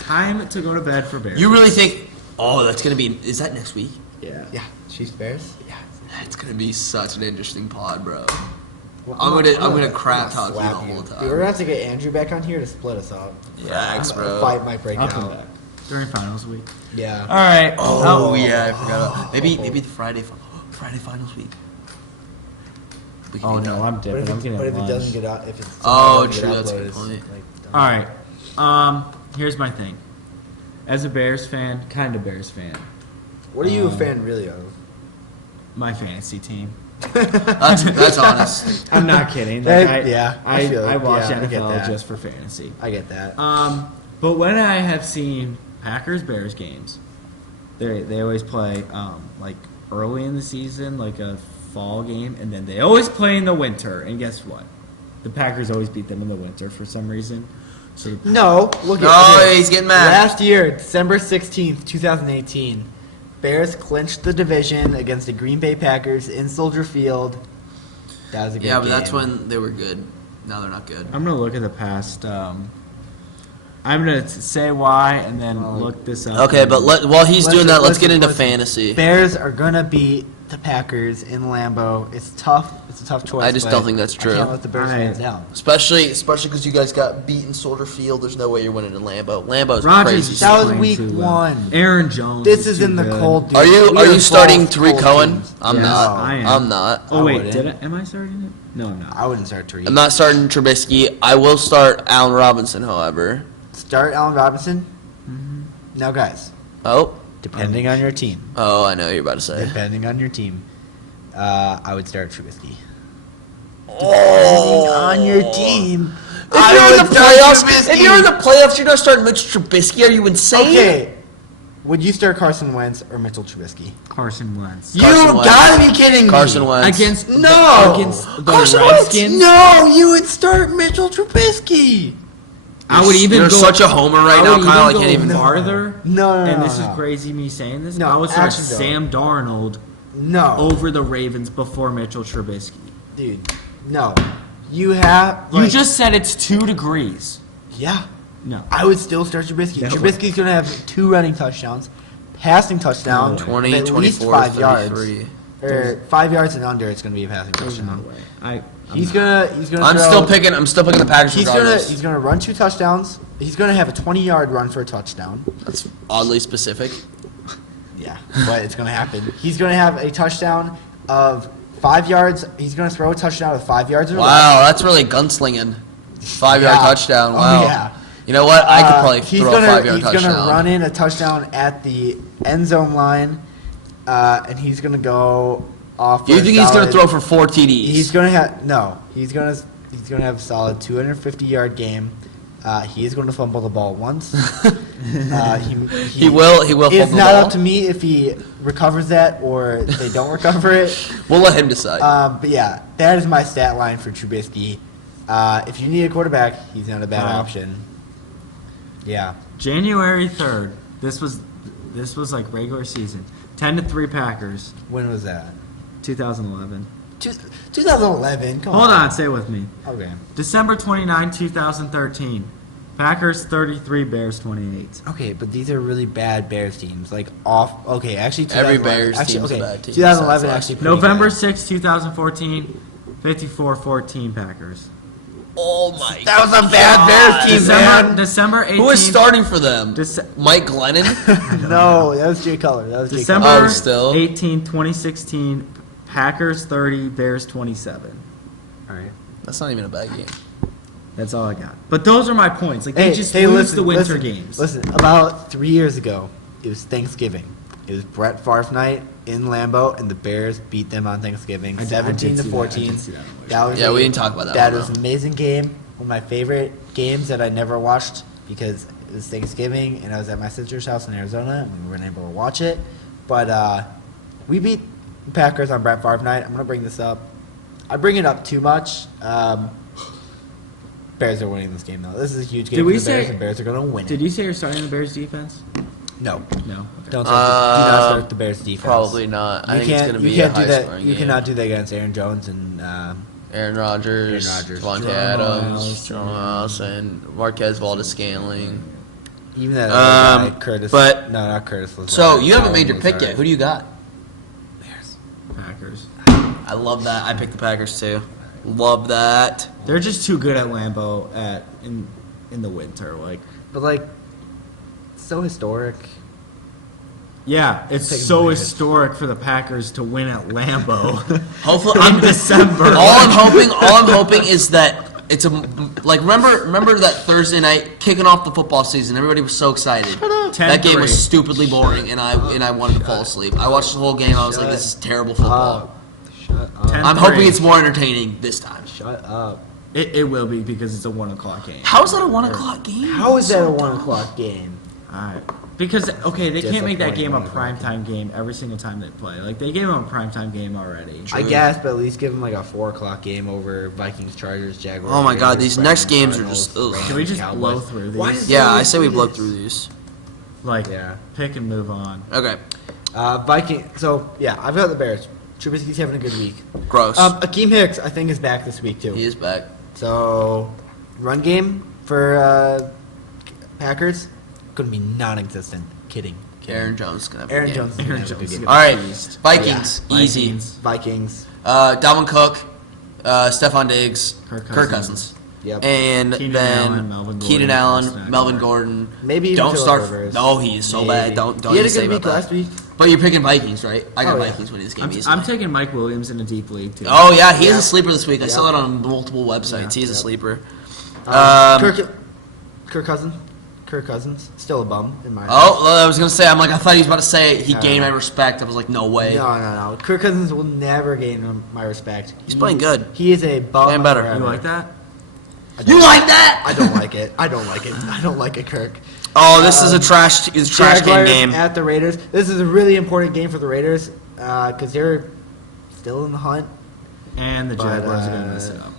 time to go to bed for Bears. You really think? Oh, that's gonna be. Is that next week? Yeah. Yeah, Chiefs, Bears. Yeah. That's gonna be such an interesting pod, bro. Well, I'm gonna crap talk you the slap whole Dude, time. we're gonna have to get Andrew back on here to split us up. Facts, bro. Fight might break I'll come out. back during finals week. Yeah. All right. Oh yeah, I forgot. About, maybe the Friday finals week. We can Oh do no, that. I'm But dipping. if, I'm it, getting but if it lunch. doesn't get out, if it's Oh, doesn't true, get that's a uploaded, good it's, point. done. All right. Here's my thing. As a Bears fan, kind of Bears fan, What are you a fan really of? my fantasy team. That's honest. I'm not kidding. That- yeah, I I, feel it. I watch Yeah, I get NFL that. just for fantasy. I get that. But when I have seen Packers Bears games, they always play like early in the season, like a fall game, and then they always play in the winter. And guess what? The Packers always beat them in the winter for some reason. So the No, look No, at he's getting mad. Last year, December 16th, 2018, Bears clinched the division against the Green Bay Packers in Soldier Field. That was a good Yeah, but game. that's when they were good. Now they're not good. I'm gonna look at the past. I'm gonna say why and then look this up. Okay, but while he's doing that, let's get into listen. fantasy. Bears are gonna beat the Packers in Lambeau. It's tough. It's a tough choice. I just but don't think that's true. I can't let the Bears I- fans down. Especially because you guys got beat in Soldier Field. There's no way you're winning in Lambeau. Lambeau's Rodgers crazy. is That was playing week too well. 1. Aaron Jones. This is too in the good. cold. Dude. Are you We both starting Tariq cold Cohen? teams. I'm Yes, not. I am. I'm not. Oh I wait, wouldn't. am I starting it? No, I'm not. I wouldn't start Tariq. I'm not starting Trubisky. I will start Allen Robinson, however. Start Allen Robinson. Now, guys, Oh, depending on your team, I know what you're about to say. depending on your team, I would start Trubisky. Oh, On your team. If you're in the playoffs, you're not starting Mitch Trubisky. Are you insane? Okay. Would you start Carson Wentz or Mitchell Trubisky? Carson Wentz. You Carson Wentz. gotta be kidding me. Carson Wentz. Against No. against the Carson Wentz. Redskins. No, you would start Mitchell Trubisky. I would even You're go. such a homer right I now, would Kyle. I even can't go even. farther. No, And this is crazy me saying this. No, I would start actually don't. Sam Darnold No. over the Ravens before Mitchell Trubisky. Dude, no. You have. You like- just said it's 2 degrees. Yeah. No. I would still start Trubisky. No way. Trubisky's going to have 2 running touchdowns, passing touchdown, No way. 20, at least 24, 5 yards. 33. Or 5 yards and under, it's going to be a passing There's no touchdown. way. He's gonna I'm throw- still picking the Packers. He's regardless. gonna run 2 touchdowns. He's gonna have a 20-yard run for a touchdown. That's oddly specific. Yeah, but it's gonna happen. He's gonna have a touchdown of 5 yards. He's gonna throw a touchdown of 5 yards. Or Wow, that's really gunslinging. 5-yard Yeah. touchdown. Oh, Wow. yeah. You know what? I could probably He's throw gonna, a 5-yard he's touchdown. gonna run in a touchdown at the end zone line, and he's gonna go off. Do you for a think he's going to solid- throw for 4 TDs? He's gonna have no. He's gonna have a solid 250-yard game. He is going to fumble the ball once. He will fumble It's the not ball. up to me if he recovers that or they don't recover it. We'll let him decide. But yeah, that is my stat line for Trubisky. If you need a quarterback, he's not a bad Wow. option. Yeah. January 3rd. This was like regular season. 10-3 Packers. When was that? 2011. 2011. Come Hold on. on, stay with me. Okay. December 29, 2013. Packers 33, Bears 28. Okay, but these are really bad Bears teams. Like off. Okay, actually, Every 2011 Bears actually, team's a okay, bad team. 2011 Besides actually. Pretty November good. 6, 2014. 54-14 Packers. oh my That was a bad Bears team, man. December 18th. Who is starting for them? Dece- Mike Glennon? No, that was Jay Cutler. That was Jay December Cutler. Oh, still? 18, 2016. Packers 30, Bears 27. All right. That's not even a bad game. That's all I got. But those are my points. Like they just lose listen, the winter listen, games. Listen, about 3 years ago, it was Thanksgiving. It was Brett Favre night in Lambeau, and the Bears beat them on Thanksgiving, I did 17 to see that. I 14. did see that on my That was Yeah, we didn't talk about that That one, was though. an amazing game. One of my favorite games that I never watched because it was Thanksgiving, and I was at my sister's house in Arizona, and we weren't able to watch it. But we beat the Packers on Brett Favre night. I'm gonna bring this up. I bring it up too much. Bears are winning this game though. This is a huge game Did for we the Bears, say- and Bears are gonna win it. Did you say you're starting the Bears defense? No, No. don't start, do not start the Bears defense. Probably not. I You think it's can't. going to You be a can't do high that. scoring You game. cannot do that against Aaron Jones and Aaron Rodgers, Devontae Geronimo Adams, Allison. Geronimo Allison, Marquez Valdez-Scantling. even that other guy, Curtis. but- no, not Curtis. Lazard. So you haven't made your Lazard. pick yet. Who do you got? Bears. Packers. I love that. I picked the Packers too. Love that. They're just too good at Lambeau in the winter. Like, But like, so historic. yeah, it's Take so the Bears. historic for the Packers to win at Lambeau Hopefully, in December. All I'm hoping is that it's a like. Remember that Thursday night kicking off the football season. Everybody was so excited. That game was 10-3. stupidly boring, and I wanted to fall asleep. I watched the whole game. I was like, this is terrible football. Shut up. 10-3. I'm hoping it's more entertaining this time. Shut up. It will be because it's a 1 o'clock game. How is that a 1 o'clock game? How is that a 1 o'clock game? Alright. Because, okay, they can't make that game a Disappointing. primetime game every single time they play. Like, they gave them a primetime game already. I guess, but at least give them like a 4 o'clock game over Vikings, Chargers, Jaguars. Oh my God, Raiders, these Browns, next games are Cardinals, just- ugh. Rams, Can we just Cowboys. blow through Why these? does Yeah, everybody I say we do blow this? through these. Like, Yeah. pick and move on. Okay. Viking. So yeah, I've got the Bears. Trubisky's having a good week. Gross. Akeem Hicks, I think, is back this week too. He is back. So, run game for Packers going to be non-existent. Kidding. Aaron Jones is gonna have a Aaron good game. Jones. Is gonna Aaron have a good Jones. game. All right, Beast. Vikings, Yeah, easy. Vikings. Vikings. Dalvin Cook, Stephon Diggs, Kirk Kirk Cousins. Cousins, Yep. and Keenan then Allen, Melvin Keenan Gordon, Allen, Austin Melvin Eckler. Gordon. Maybe even Don't Phillip start. Rivers. No, he is so Maybe. bad. Don't He had even a say good about week that. last week. But you're picking Vikings, right? I got Oh, yeah. Vikings winning this game I'm easily. taking Mike Williams in a deep league, too. Oh yeah, he is Yeah. a sleeper this week. I saw Yeah. that on multiple websites. He is a Yep. sleeper. Kirk Cousins. Kirk Cousins. Still a bum in my eyes. Oh, I was gonna say. I thought he was about to say he gained my respect. I was like, no way. No. Kirk Cousins will never gain my respect. He's playing good. He is a bum. Playing better. forever. You like that? You like that? I don't like it. I don't like it, Kirk. Oh, this is a trash can Jaguars game. at the Raiders. This is a really important game for the Raiders because they're still in the hunt. And the But, Jaguars are going to mess it up.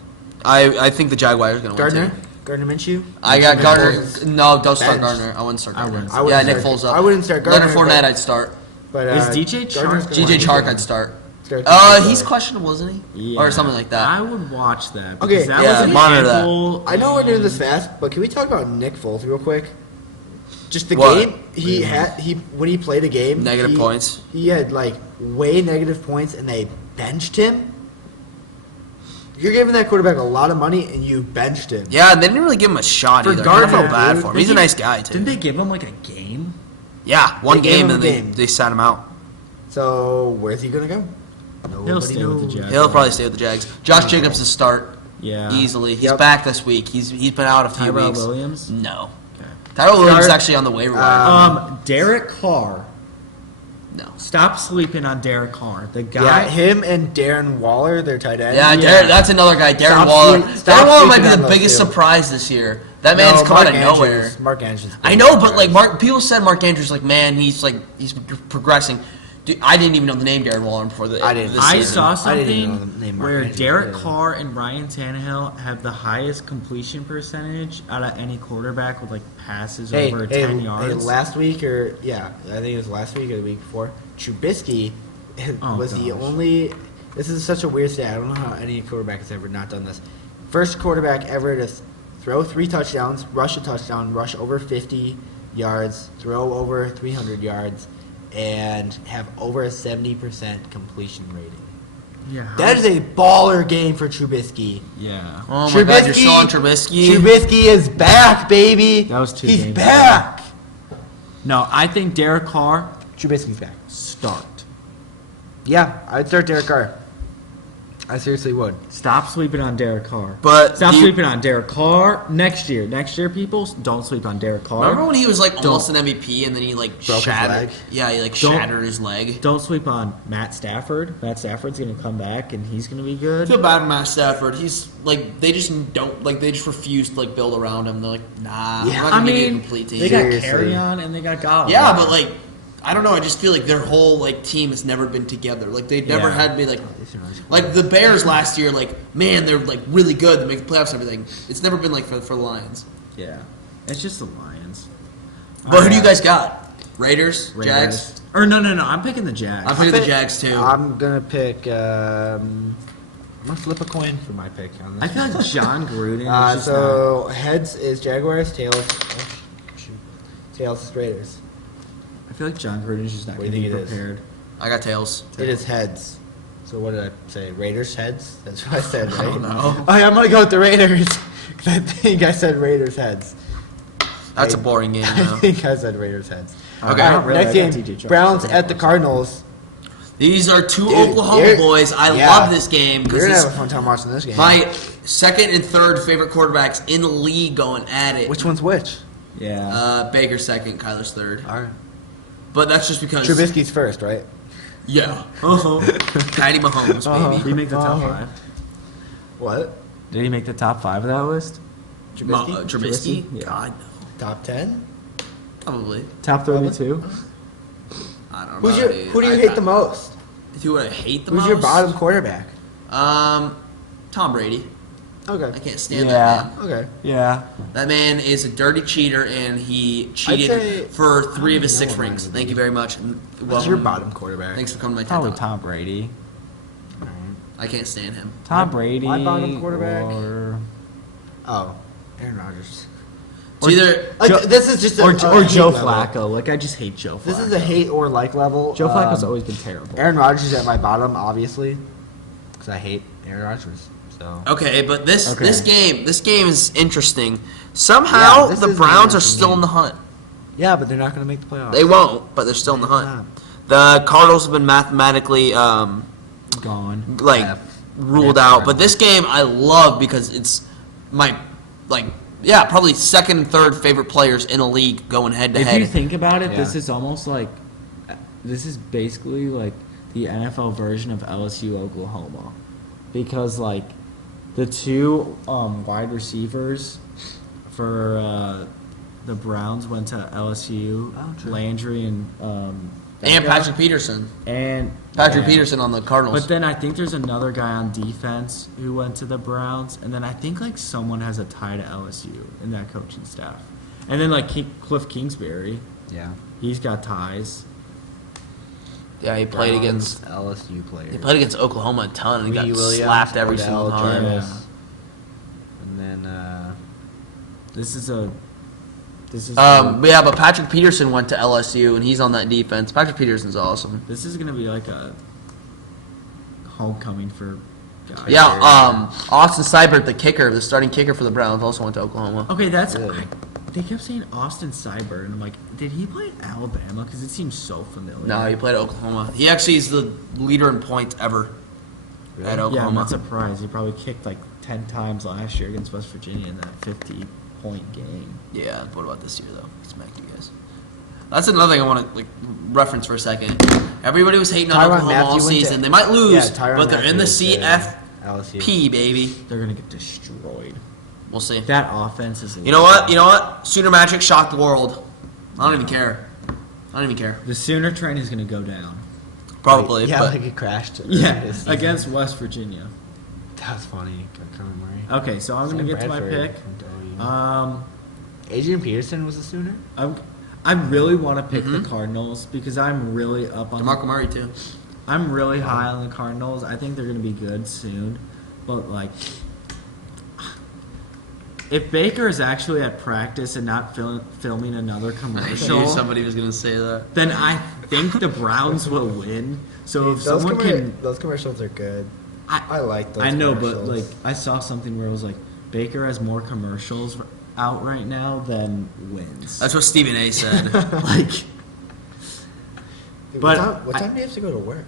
I think the Jaguars are gonna win Gardner, too. Gardner Minshew. I got Nick Gardner. Foles. No, don't start Bench. Gardner. I wouldn't start I Gardner. wouldn't. I wouldn't Yeah, Nick start- Foles up. I wouldn't start Gardner, Leonard Fournette, but- I'd start. But Is DJ Gardner's Chark- gonna DJ win. Chark, I'd start. He's questionable, isn't he? Yeah. Or something like that. I would watch that. Okay, Because that yeah, was an monitor that. ankle, I know we're doing this fast, but can we talk about Nick Foles real quick? Just the What? game when he played a game, Negative points. He had like way negative points, and they benched him. You're giving that quarterback a lot of money, and you benched him. Yeah, they didn't really give him a shot For either. I Gardner, felt bad dude. for him. He's a nice guy too. Didn't they give him like a game? Yeah, one They gave game him and a game. they sat him out. So where's he gonna go? He'll Nobody stay with the knows. Jags. He'll probably stay with the Jags. Josh Jacobs to start Yeah. easily. He's Yep. back this week. He's been out a few Tyrell weeks. Williams? No. Okay. Tyrell Williams is Start- actually on the waiver wire. Derek Carr. No. Stop sleeping on Derek Carr. The guy. Yeah, him and Darren Waller, their tight end. Yeah, Yeah. that's another guy. Darren Stop Waller. sleep- stop Darren Waller might be sleeping the on those biggest two. surprise this year. That man's come out of nowhere. Mark Andrews. I know, but like people said Mark Andrews, like man, he's progressing. Dude, I didn't even know the name Darren Waller before I didn't. this I season. saw I didn't even know something the name Mark where Andrews. Derek Yeah. Carr and Ryan Tannehill have the highest completion percentage out of any quarterback with like passes over 10 yards. last week I think it was last week or the week before. Trubisky was the gosh. only. This is such a weird stat. I don't know how any quarterback has ever not done this. First quarterback ever to throw 3 touchdowns, rush a touchdown, rush over 50 yards, throw over 300 yards, and have over a 70% completion rating. Yeah, That is a baller game for Trubisky. yeah. Oh my God, you're still on Trubisky. Trubisky is back, baby. That was 2 He's games back. No, I think Derek Carr Trubisky's back. start. Yeah, I'd start Derek Carr. I seriously would. Stop sleeping on Derek Carr. But Stop do you- sleeping on Derek Carr next year. Next year, people, don't sleep on Derek Carr. Remember when he was like Don't. almost an MVP and then he like Broke his shattered? leg? Yeah, he like Don't- shattered his leg. Don't sleep on Matt Stafford. Matt Stafford's going to come back, and he's going to be I good. feel bad for Matt Stafford. He's like they just refuse to like build around him. They're like, nah, Yeah. we're not I gonna give you a mean, complete team. they got Seriously. Carry On, and they got Golladay. Yeah, but like, I don't know. I just feel like their whole like team has never been together. Like they never Yeah. had me like the Bears last year. Like man, they're like really good. They make the playoffs and everything. It's never been like for the Lions. Yeah. It's just the Lions. But who do you guys got? Raiders, Jags. Or no. I'm picking the Jags. I'm picking the Jags too. I'm gonna pick. I'm gonna flip a coin for my pick on I this. feel like John Gruden is just So heads is Jaguars, tails is Raiders. I feel like John Gruden's just not What do going you to be think it is? prepared. I got tails. It is heads. So what did I say? Raiders heads. That's what I said, right? I don't know. I'm gonna go with the Raiders. 'Cause I think I said Raiders heads. That's a boring game. I Though. think I said Raiders heads. Okay. All Not really, next I got game. TJ Chark. Browns at the Cardinals. These are two Dude, Oklahoma you're- boys. I yeah. love this game You're because gonna this have a fun time watching this game. my second and third favorite quarterbacks in the league going at it. Which one's which? Yeah. Baker's second, Kyler's third. All right. But that's just because Trubisky's first, right? yeah, Patty Mahomes, Uh-huh. Did he make the top Uh-huh. 5? What? Did he make the top 5 of that list? baby. Trubisky. Yeah. God, no. Top 10? Probably. Top 32? I don't know. Who do you hate the most? Who I hate the Who's most? your bottom quarterback? Tom Brady. I Okay. can't stand Yeah. that man. Okay. Yeah. That man is a dirty cheater, and he cheated say- for 3 of his know 6 what mine rings. would Thank be. you very much. Who's your bottom quarterback? Thanks for coming to my Probably TED Talk. Tom Brady. I can't stand him. Tom Brady. my bottom quarterback? Or Oh, Aaron Rodgers. It's either Like, this is just a, or a hate Joe level. Flacco. Like, I just hate Joe Flacco. This is a hate or like level. Joe Flacco's always been terrible. Aaron Rodgers at my bottom, obviously, because I hate Aaron Rodgers. So okay, but this Okay. this game is interesting. Somehow Yeah, this the is an Browns are interesting still game. in the hunt. yeah, but they're not going to make the playoffs. They won't, but they're still in the They're hunt. The Cardinals have been mathematically Gone. Yeah. ruled Yeah, out. right. But this game I love because it's my probably second and third favorite players in the league going head to If head. you think about it, Yeah. this is almost like this is basically like the NFL version of LSU Oklahoma, because like the two wide receivers for the Browns went to LSU, Oh, true. Landry and And Patrick Peterson. and Patrick yeah. Peterson on the Cardinals. But then I think there's another guy on defense who went to the Browns, and then I think like someone has a tie to LSU in that coaching staff, and then like Cliff Kingsbury, Yeah. he's got ties. Yeah, he played against LSU players. He played against Oklahoma a ton, and he got Lee Williams, slapped every Odell, single time. Travis. And then Yeah, but Patrick Peterson went to LSU, and he's on that defense. Patrick Peterson's awesome. This is gonna be like a homecoming for guys. Yeah, Austin Seibert, the starting kicker for the Browns, also went to Oklahoma. Okay, that's. Really? They kept saying Austin Seibert, and I'm like, did he play at Alabama? Because it seems so familiar. No, he played at Oklahoma. He actually is the leader in points ever at Yeah, I'm Oklahoma. not surprised. He probably kicked like 10 times last year against West Virginia in that 50-point game. Yeah, what about this year, though? Smacked you guys. That's another thing I want to reference for a second. Everybody was hating on Tyrann Oklahoma all Mathieu went to- season. They might lose, Tyrann but they're in the Mathieu LSU. CFP, baby. They're gonna get destroyed. We'll see. That offense is. You know what? Sooner Magic shocked the world. I don't even care. The Sooner train is gonna go down. Probably, Yeah, but like it crashed. Yeah, this season. against West Virginia. That was funny. Kyler Murray. Okay, so I'm gonna get to my pick. Adrian Peterson was a Sooner. I really want to pick the Cardinals because I'm really up on. DeMarco Murray too. I'm really high on the Cardinals. I think they're gonna be good soon, but like. If Baker is actually at practice and not filming another I commercial, knew somebody was gonna say that. then I think the Browns will win. So if Those someone can, those commercials are good. I I like those. I know, but commercials. like I saw something where it was like Baker has more commercials out right now than wins. That's what Stephen A. said. Like Dude, but what time do you have to go to work?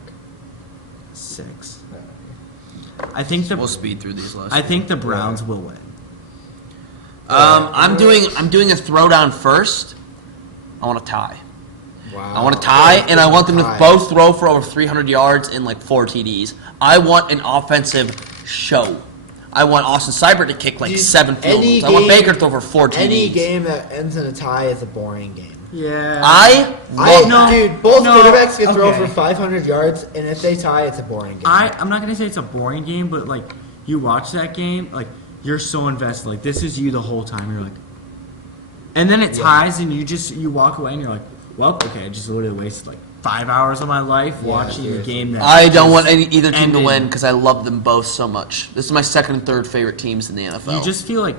6. I think We'll speed through these last. I think the Browns will win. I'm doing a throwdown first. I want a tie. Wow. I want a tie, and I want them to Tie. both throw for over 300 yards and like 4 TDs. I want an offensive show. I want Austin Seibert to kick like Dude, 7 field any goals. I want game- Baker to throw for 4 TDs. Any game that ends in a tie is a boring game. Yeah. I love that. Dude, both No, quarterbacks can throw okay. for 500 yards, and if they tie, it's a boring game. I'm not gonna say it's a boring game, but like you watch that game, like you're so invested. Like this is you the whole time. You're like, and then it ties, and you walk away, and you're like, well, okay, I just literally wasted like 5 hours of my life watching a seriously. game that I don't just want either team to ended. win because I love them both so much. This is my second and third favorite teams in the NFL. You just feel like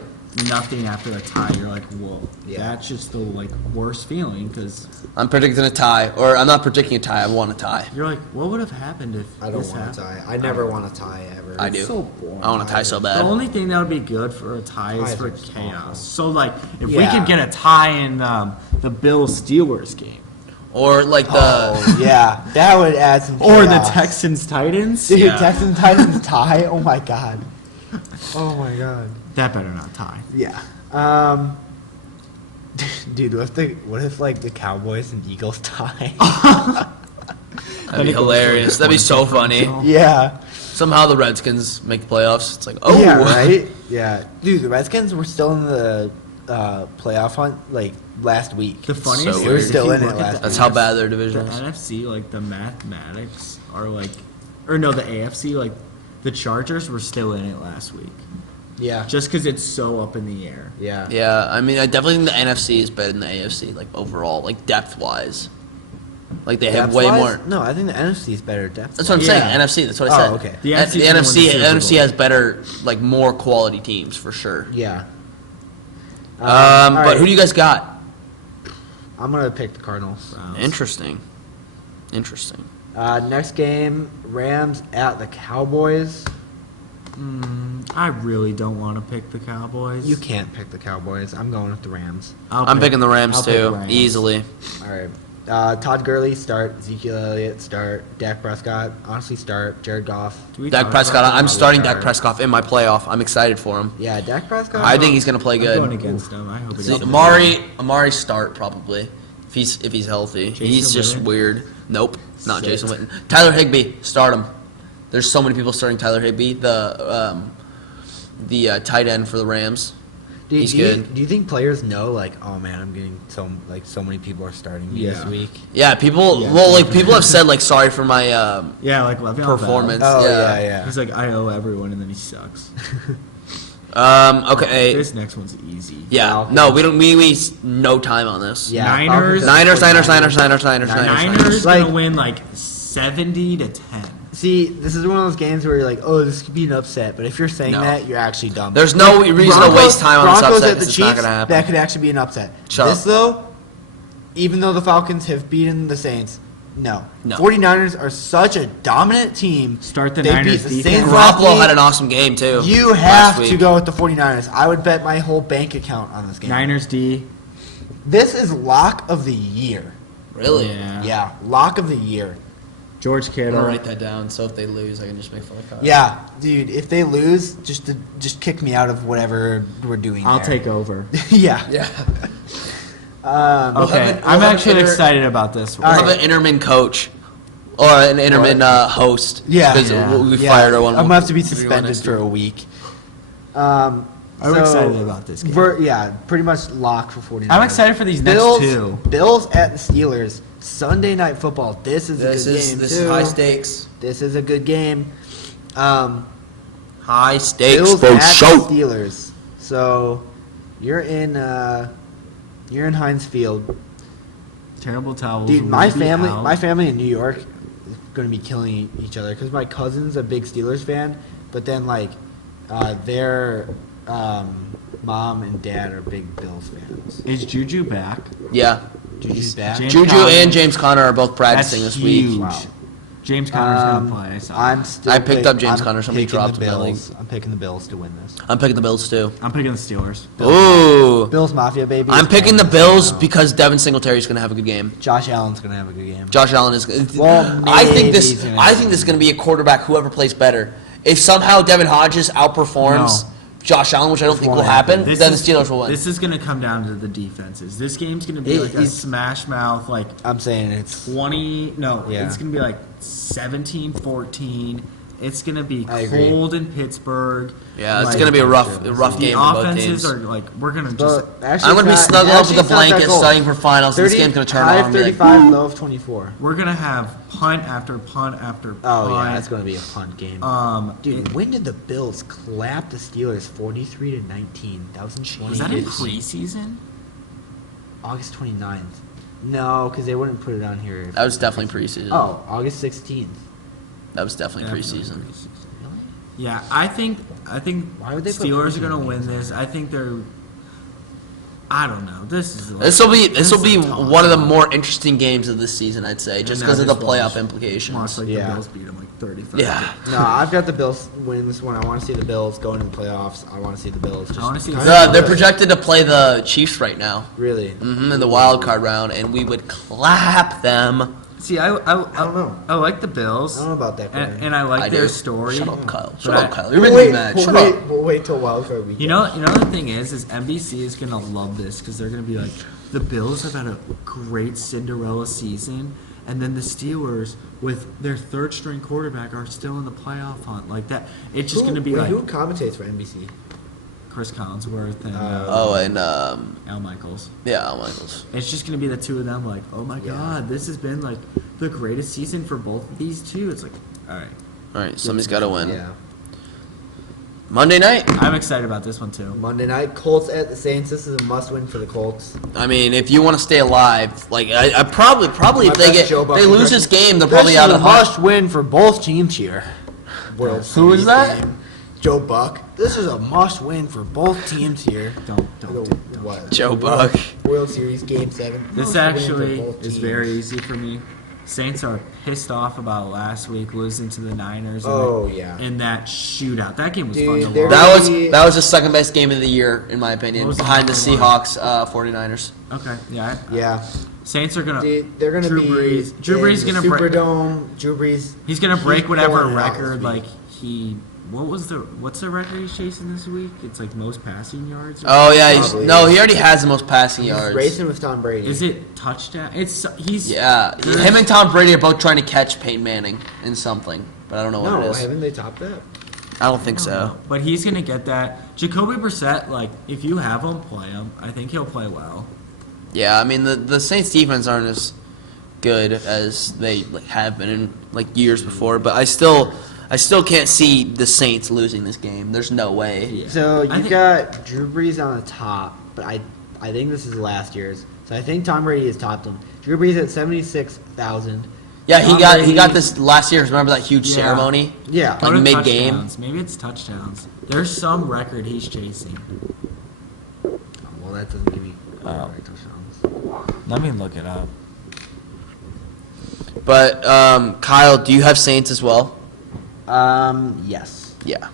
nothing after a tie. You're like, whoa, Yeah. that's just the like worst feeling because I'm predicting a tie, or I'm not predicting a tie. I want a tie. you're like, what would have happened if I don't this want happened? a tie. I never want a tie ever. I It's do. so boring. I want a tie so The bad. only thing that would be good for a tie is Ties for are just chaos. awful. So like, if we Yeah. could get a tie in the Bills Steelers game, Or like the Oh, yeah, that would add some. or the chaos. Texans Titans, Dude, Yeah. Texans Titans tie. Oh my god. Oh my god. that better not tie. Yeah. Dude, what if like the Cowboys and Eagles tie? that'd be hilarious. That'd be so funny. Yeah. Somehow the Redskins make the playoffs. It's like, oh, Yeah, right? Yeah. Dude, the Redskins were still in the playoff hunt like last week. The funniest So thing weird. is if Still you in it look at last the That's week. how bad their The division is. NFC, like the mathematics are like, or no, the AFC, like the Chargers were still in it last week, Yeah. just because it's so up in the air. Yeah. Yeah, I mean, I definitely think the NFC is better than the AFC, like overall, like depth wise. Like they have way Depth-wise? more. No, I think the NFC is better depth. That's what I'm Yeah. saying. NFC. That's what I Oh, said. okay. The And NFC 's the gonna win the NFC. Super NFC Bowl. has better, like more quality teams for sure. Yeah. But alright. who do you guys got? I'm gonna pick the Cardinals. Browns. Interesting. Next game, Rams at the Cowboys. I really don't want to pick the Cowboys. You can't pick the Cowboys. I'm going with the Rams. I'm picking the Rams I'll pick too, Rams. easily. All right. Todd Gurley, start. Ezekiel Elliott, start. Dak Prescott, honestly, start. Jared Goff. Do we Dak talk Prescott. about I'm Probably starting start. Dak Prescott in my playoff. I'm excited for him. Yeah, Dak Prescott. I think he's gonna play I'm going good. against them. I hope it See, doesn't. Amari start probably if he's healthy. Jason He's just Witten? weird. Nope, not Sit. Jason Witten. Tyler Higbee, start him. There's so many people starting Tyler Higbee, the tight end for the Rams. Dude, He's do you- good. Do you think players know, like, oh man, I'm getting so many people are starting me this Yeah. week? Yeah, people. Yeah. Well, like people have said like sorry for my Yeah, like Le'Veon performance. Bell. Oh Yeah. yeah. He's like, I owe everyone, and then he sucks. Okay. This next one's easy. Yeah. Falcons. No, we don't. We waste no time on this. Yeah, Niners- Falcons- Niners. Niners Niners. gonna Like- win like 70-10. See, this is one of those games where you're like, oh, this could be an upset. But if you're saying No. that, you're actually dumb. There's no reason to waste time on this Broncos upset at the 'cause it's not Chiefs, going to happen. that could actually be an upset. Shut This, up. though, even though the Falcons have beaten the Saints, no. No. 49ers are such a dominant team. Start the They Niners beat the defense. Saints last Garoppolo week. had an awesome game, too. You last have to week. go with the 49ers. I would bet my whole bank account on this game. Niners D. This is lock of the year. Really? Yeah, lock of the year. George I'm Kittle. going to write that down, so if they lose, I can just make fun of Yeah, dude, if they lose, just kick me out of whatever we're doing I'll there. take over. Yeah. Yeah. Okay, we'll I'm have actually an excited about this one. We'll All have right. an intermin coach. Or an intermin host. Yeah. Because Yeah. we fired her one. I'm going to have to be we'll do one suspended next for year. a week. I'm So, excited about this game. Yeah, pretty much lock for 49ers. I'm excited for these next Bills, two. Bills at the Steelers. Sunday Night Football. This is a good game, This too. is high stakes. This is a good game. High stakes Bills for at show. the Steelers. So you're in Heinz Field. Terrible towels. Dude, will my be out. family in New York is going to be killing each other because my cousin's a big Steelers fan, but then like their mom and dad are big Bills fans. Is Juju back? Yeah. Juju's back. James Juju Conner. and James Conner are both That's practicing this huge. week. Wow. James Conner's gonna play. I saw I'm that. still I picked up James I'm Conner. Somebody picking dropped the him in the league. Bills. I'm picking the Bills to win this. I'm picking the Bills too. I'm picking the Steelers. Ooh. Bills Mafia, baby. I'm picking the And, Bills uh, because Devin Singletary's going to have a good game. Josh Allen's going to have a good game. Josh Allen is. Well, I think maybe this. he's gonna I have think a this is going to be a quarterback. Whoever plays better. If somehow Devin Hodges outperforms No. Josh Allen, which I don't think will won't happen, happen. then the Steelers will win. This is gonna come down to the defenses. This game's gonna be like a It's- smash mouth, like I'm saying it's 20. No, Yeah. it's gonna be like 17-14. It's gonna be I agree. cold in Pittsburgh. Yeah, it's Like, going to be a rough The game The for both offenses teams. are like we're gonna just. But actually, I'm going to be it's not- snuggled up actually, with a it's not that blanket, cold. studying for finals. and This game's going to turn high on. of and be like, 35, low of 24. We're gonna have punt after punt after punt. Oh yeah, that's going to be a punt game. Dude, it- when did the Bills clap the Steelers 43-19? That was in was that in 2015. preseason? August 29th. No, because they wouldn't put it on here. if That was it definitely preseason. Oh, August 16th. That was definitely Definitely preseason. Really? Yeah, I think Why would they put Steelers are preseason gonna games win on this. there? I think they're. I don't know. This is. Like, This will be is tough. one of the more interesting games of this season, I'd say, just And because now of the just playoff watch implications. like Yeah. the Bills beat them like 35. Yeah. No, I've got the Bills winning this one. I want to see the Bills going to the playoffs. I want to see the Bills. Just I wanna see kinda They're do it. projected to play the Chiefs right now Really? in the wild card round, and we would clap them. See, I don't know. I like the Bills. I don't know about that. Brian. and I like I their do. story. Shut up, Kyle. but Shut I- up, Kyle. You're making me mad. Shut up. We'll wait till wild card weekend. You know the thing is NBC is gonna love this because they're gonna be like, the Bills have had a great Cinderella season, and then the Steelers with their third string quarterback are still in the playoff hunt. Like that, it's just gonna be like who commentates for NBC? Chris Collinsworth and Oh, and Al Michaels. yeah, Al Michaels. It's just gonna be the two of them. Like, oh my God, this has been like the greatest season for both of these two. It's like, all right, All right, somebody's got to win. Yeah. Monday night. I'm excited about this one too. Monday night, Colts at the Saints. This is a must-win for the Colts. I mean, if you want to stay alive, like I probably if My they best Joe Buck they lose impression. this game, they're This probably is out a of the hunt. must-win for both teams here. World Who is Series that? game. Joe Buck. This is a must-win for both teams here. Don't. What? Joe Buck. World Series Game 7. This Must-win actually for both is teams. very easy for me. Saints are pissed off about last week losing to the Niners. Oh, yeah. In that shootout, that game was Dude, fun to they're- watch. That was the second best game of the year in my opinion, What was the behind the number one? Seahawks 49ers. Okay, yeah. Yeah. Saints are gonna. They're going to Drew be Brees. Drew in Brees the gonna break. Superdome. Drew Brees. He's gonna break whatever pulling it out this record. week. Like he. What's the record he's chasing this week? It's like most passing yards. Oh yeah, Probably. he already has the most passing He's yards. racing with Tom Brady. Is it touchdown? He's. Yeah, him and Tom Brady are both trying to catch Peyton Manning in something, but I don't know what it No, is. haven't they topped that? I don't think so. But he's gonna get that. Jacoby Brissett, like if you have him, play him. I think he'll play well. Yeah, I mean the Saints defense aren't as good as they have been in years before, but I still can't see the Saints losing this game. There's no way. Yeah. So I you think- got Drew Brees on the top, but I think this is last year's. So I think Tom Brady has topped him. Drew Brees at 76,000. Yeah, he Tom got Brady- this last year. Remember that huge Yeah. ceremony? Yeah. Go Like to mid-game? touchdowns. Maybe it's touchdowns. There's some record he's chasing. Well, that doesn't give me touchdowns. Let me look it up. But Kyle, do you have Saints as well? Yes. Yeah,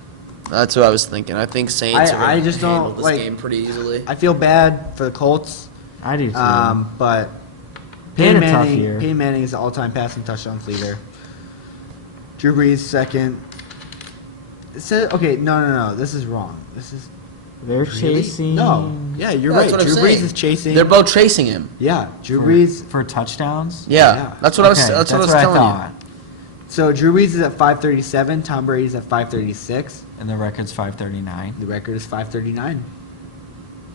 that's what I was thinking. I think Saints are I gonna just handle don't this like. game pretty easily. I feel bad for the Colts. I do too. But They had Peyton a tough Manning, year. Peyton Manning is the all-time passing touchdowns leader. Drew Brees second. It says okay. No. This is wrong. This is They're really? chasing. No. Yeah, you're Yeah, that's right. what I'm Drew Brees saying. is chasing. They're both chasing him. Yeah, Drew Brees. for touchdowns. Yeah, Yeah. that's what I was. Okay, That's what I was I telling you. thought. So Drew Brees is at 537. Tom Brady's at 536. And the record's 539. The record is 539.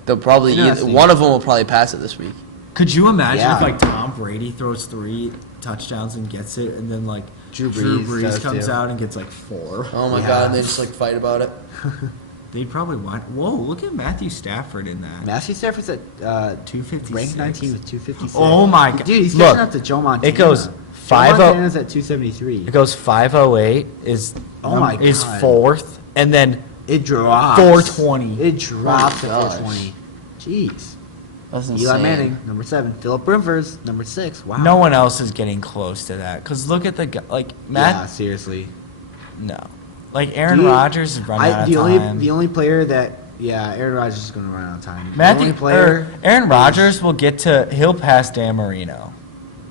They'll probably Interesting. one of them will probably pass it this week. Could you imagine Yeah. if like Tom Brady throws 3 touchdowns and gets it, and then like Drew Drew Brees Brees does comes too. out and gets like 4? Oh my Yeah. god, and they just like fight about it. They'd probably want. Whoa! Look at Matthew Stafford in that. Matthew Stafford's at 256. ranked 19 with 256. Oh my god! Dude, he's Look, catching up to Joe Montana. it goes Joe 5-0 Montana's at 273. It goes 508 is Oh my is God. fourth, and then It drops. 420. It drops Oh my at gosh. 420. Jeez. That's Eli insane. Manning, number 7. Philip Rivers, number 6. Wow. no one else is getting close to that. Cause look at the like Yeah, Matt. seriously. No, like Aaron Do you- Rodgers is running out of time. The only player that Aaron Rodgers is going to run out of time. The Matthew only player, Aaron Rodgers will get to. He'll pass Dan Marino.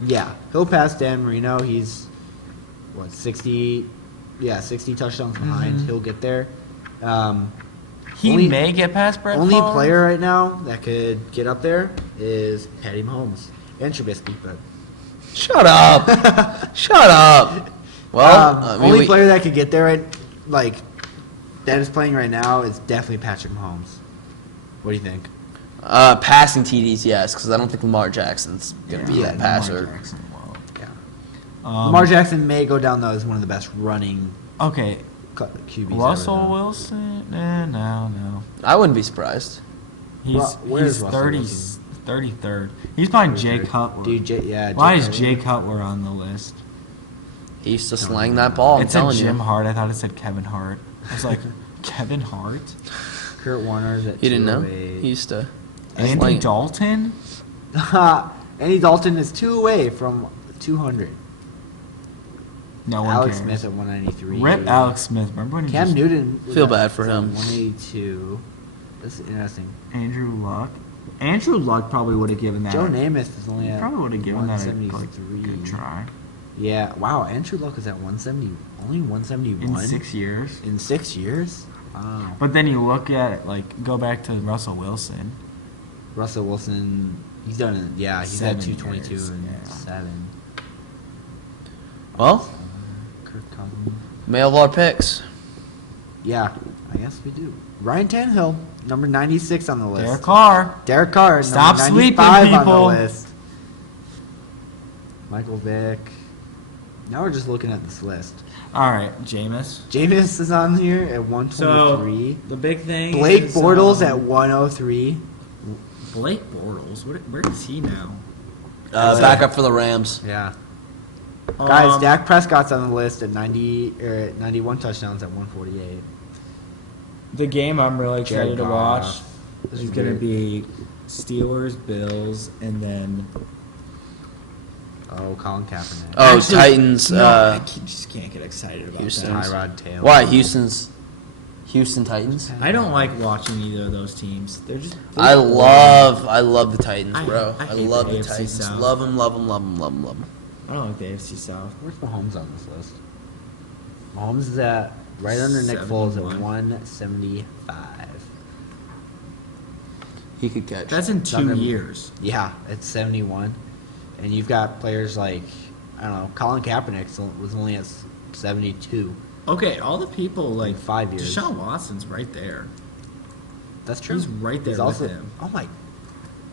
yeah, he'll pass Dan Marino. He's what 60? Yeah, 60 touchdowns behind. Mm-hmm. He'll get there. He Only- may get past Brett Only Favre. player right now that could get up there is Patty Mahomes and Trubisky, but Shut up! Shut up! Well, I mean, only player that could get there right, like that is playing right now is definitely Patrick Mahomes. What do you think? passing TDs, yes, because I don't think Lamar Jackson's gonna be that passer. Lamar Jackson won't. Yeah. Lamar Jackson may go down though as one of the best running Okay, QBs. Russell ever, though. Wilson? No. I wouldn't be surprised. Where's He's Russell 30, Wilson? 33rd. He's behind Jay Cutler. Dude, Why is Cutler. Jay Cutler on the list? He used to slang that ball. I'm It said telling Jim you. Hart. I thought it said Kevin Hart. I was like, Kevin Hart? Kurt Warner's at You didn't know? 208. He used to. Andy slang it. Dalton? Andy Dalton is 2 away from 200. No one Alex cares. Smith at 193. Rip Alex Smith. Remember when he Cam just Newton. was Feel at- bad for was at him. 182. This is interesting. Andrew Luck? Andrew Luck probably would have given that. Joe Namath is only He at probably would have given that a 173. good try. Yeah. Wow. Andrew Luck is at 170. Only 171 In 6 years. In 6 years. Wow. But then you look at it, like, go back to Russell Wilson. Russell Wilson. He's done it. Yeah. He's 7 at 222 years, and yeah. 7. Well, Kirk Cousins. mail of our picks. Yeah. I guess we do. Ryan Tannehill, number 96 on the list. Derek Carr. Derek Carr, Stop number sleeping, 95 people. on the list. Michael Vick. Now we're just looking at this list. All right, Jameis. Jameis is on here at 123. the big thing Blake is, Bortles at 103. Blake Bortles. Where is he now? Back up for the Rams. Yeah. Guys, Um, Dak Prescott's on the list at 91 touchdowns at 148. The game I'm really Jared excited to Goff. watch This is is going to weird. be Steelers, Bills, and then Oh, Colin Kaepernick. Oh, Actually, Titans. No, I just can't get excited about Houston. that. Tyrod Taylor. Why Houston Titans? I don't like watching either of those teams. They're just. I love the Titans, I- bro. I I hate love the the AFC Titans. South. Love them, love them, love them, love them, love them. I don't like the AFC South. Where's Mahomes on this list? Mahomes is at right under Nick Foles at 71. 175. He could catch. That's in 2 Thunder- years. Yeah, it's 71. And you've got players like, I don't know, Colin Kaepernick was only at 72. Okay, all the people like 5 years. Deshaun Watson's right there. That's true. He's right there He's with also, him. Oh my,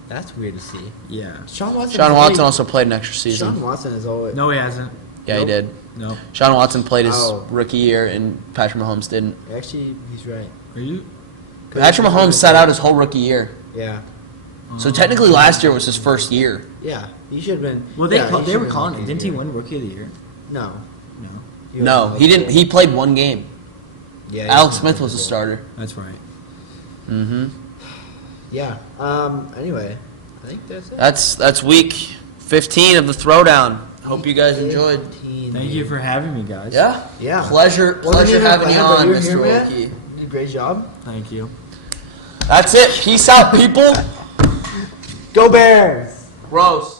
that's weird to see. Yeah. Sean Watson. Sean Watson also played an extra season. Sean Watson is always. No, he hasn't. Yeah, he Nope. did. No. Sean Watson played his Oh. rookie year, and Patrick Mahomes didn't. Actually, he's right. Are you? Patrick Mahomes sat out his whole rookie year. Yeah. So technically, last year was his first year. Yeah, he should have been. Well, yeah, they should were have calling been it. Rookie Didn't he of the win Rookie of the Year? Year. No. No. No, he didn't. He played one game. Yeah, Alex Smith was a starter. That's right. Mm-hmm. Yeah. Anyway, I think that's it. That's week 15 of the Throwdown. Hope you guys enjoyed. 15, Thank you dude. for having me, guys. Yeah. Yeah. Pleasure Wasn't even having you planned, but on, you're here, Mr. man. Wilkie. You did a great job. Thank you. That's it. Peace out, people. Go Bears! Gross.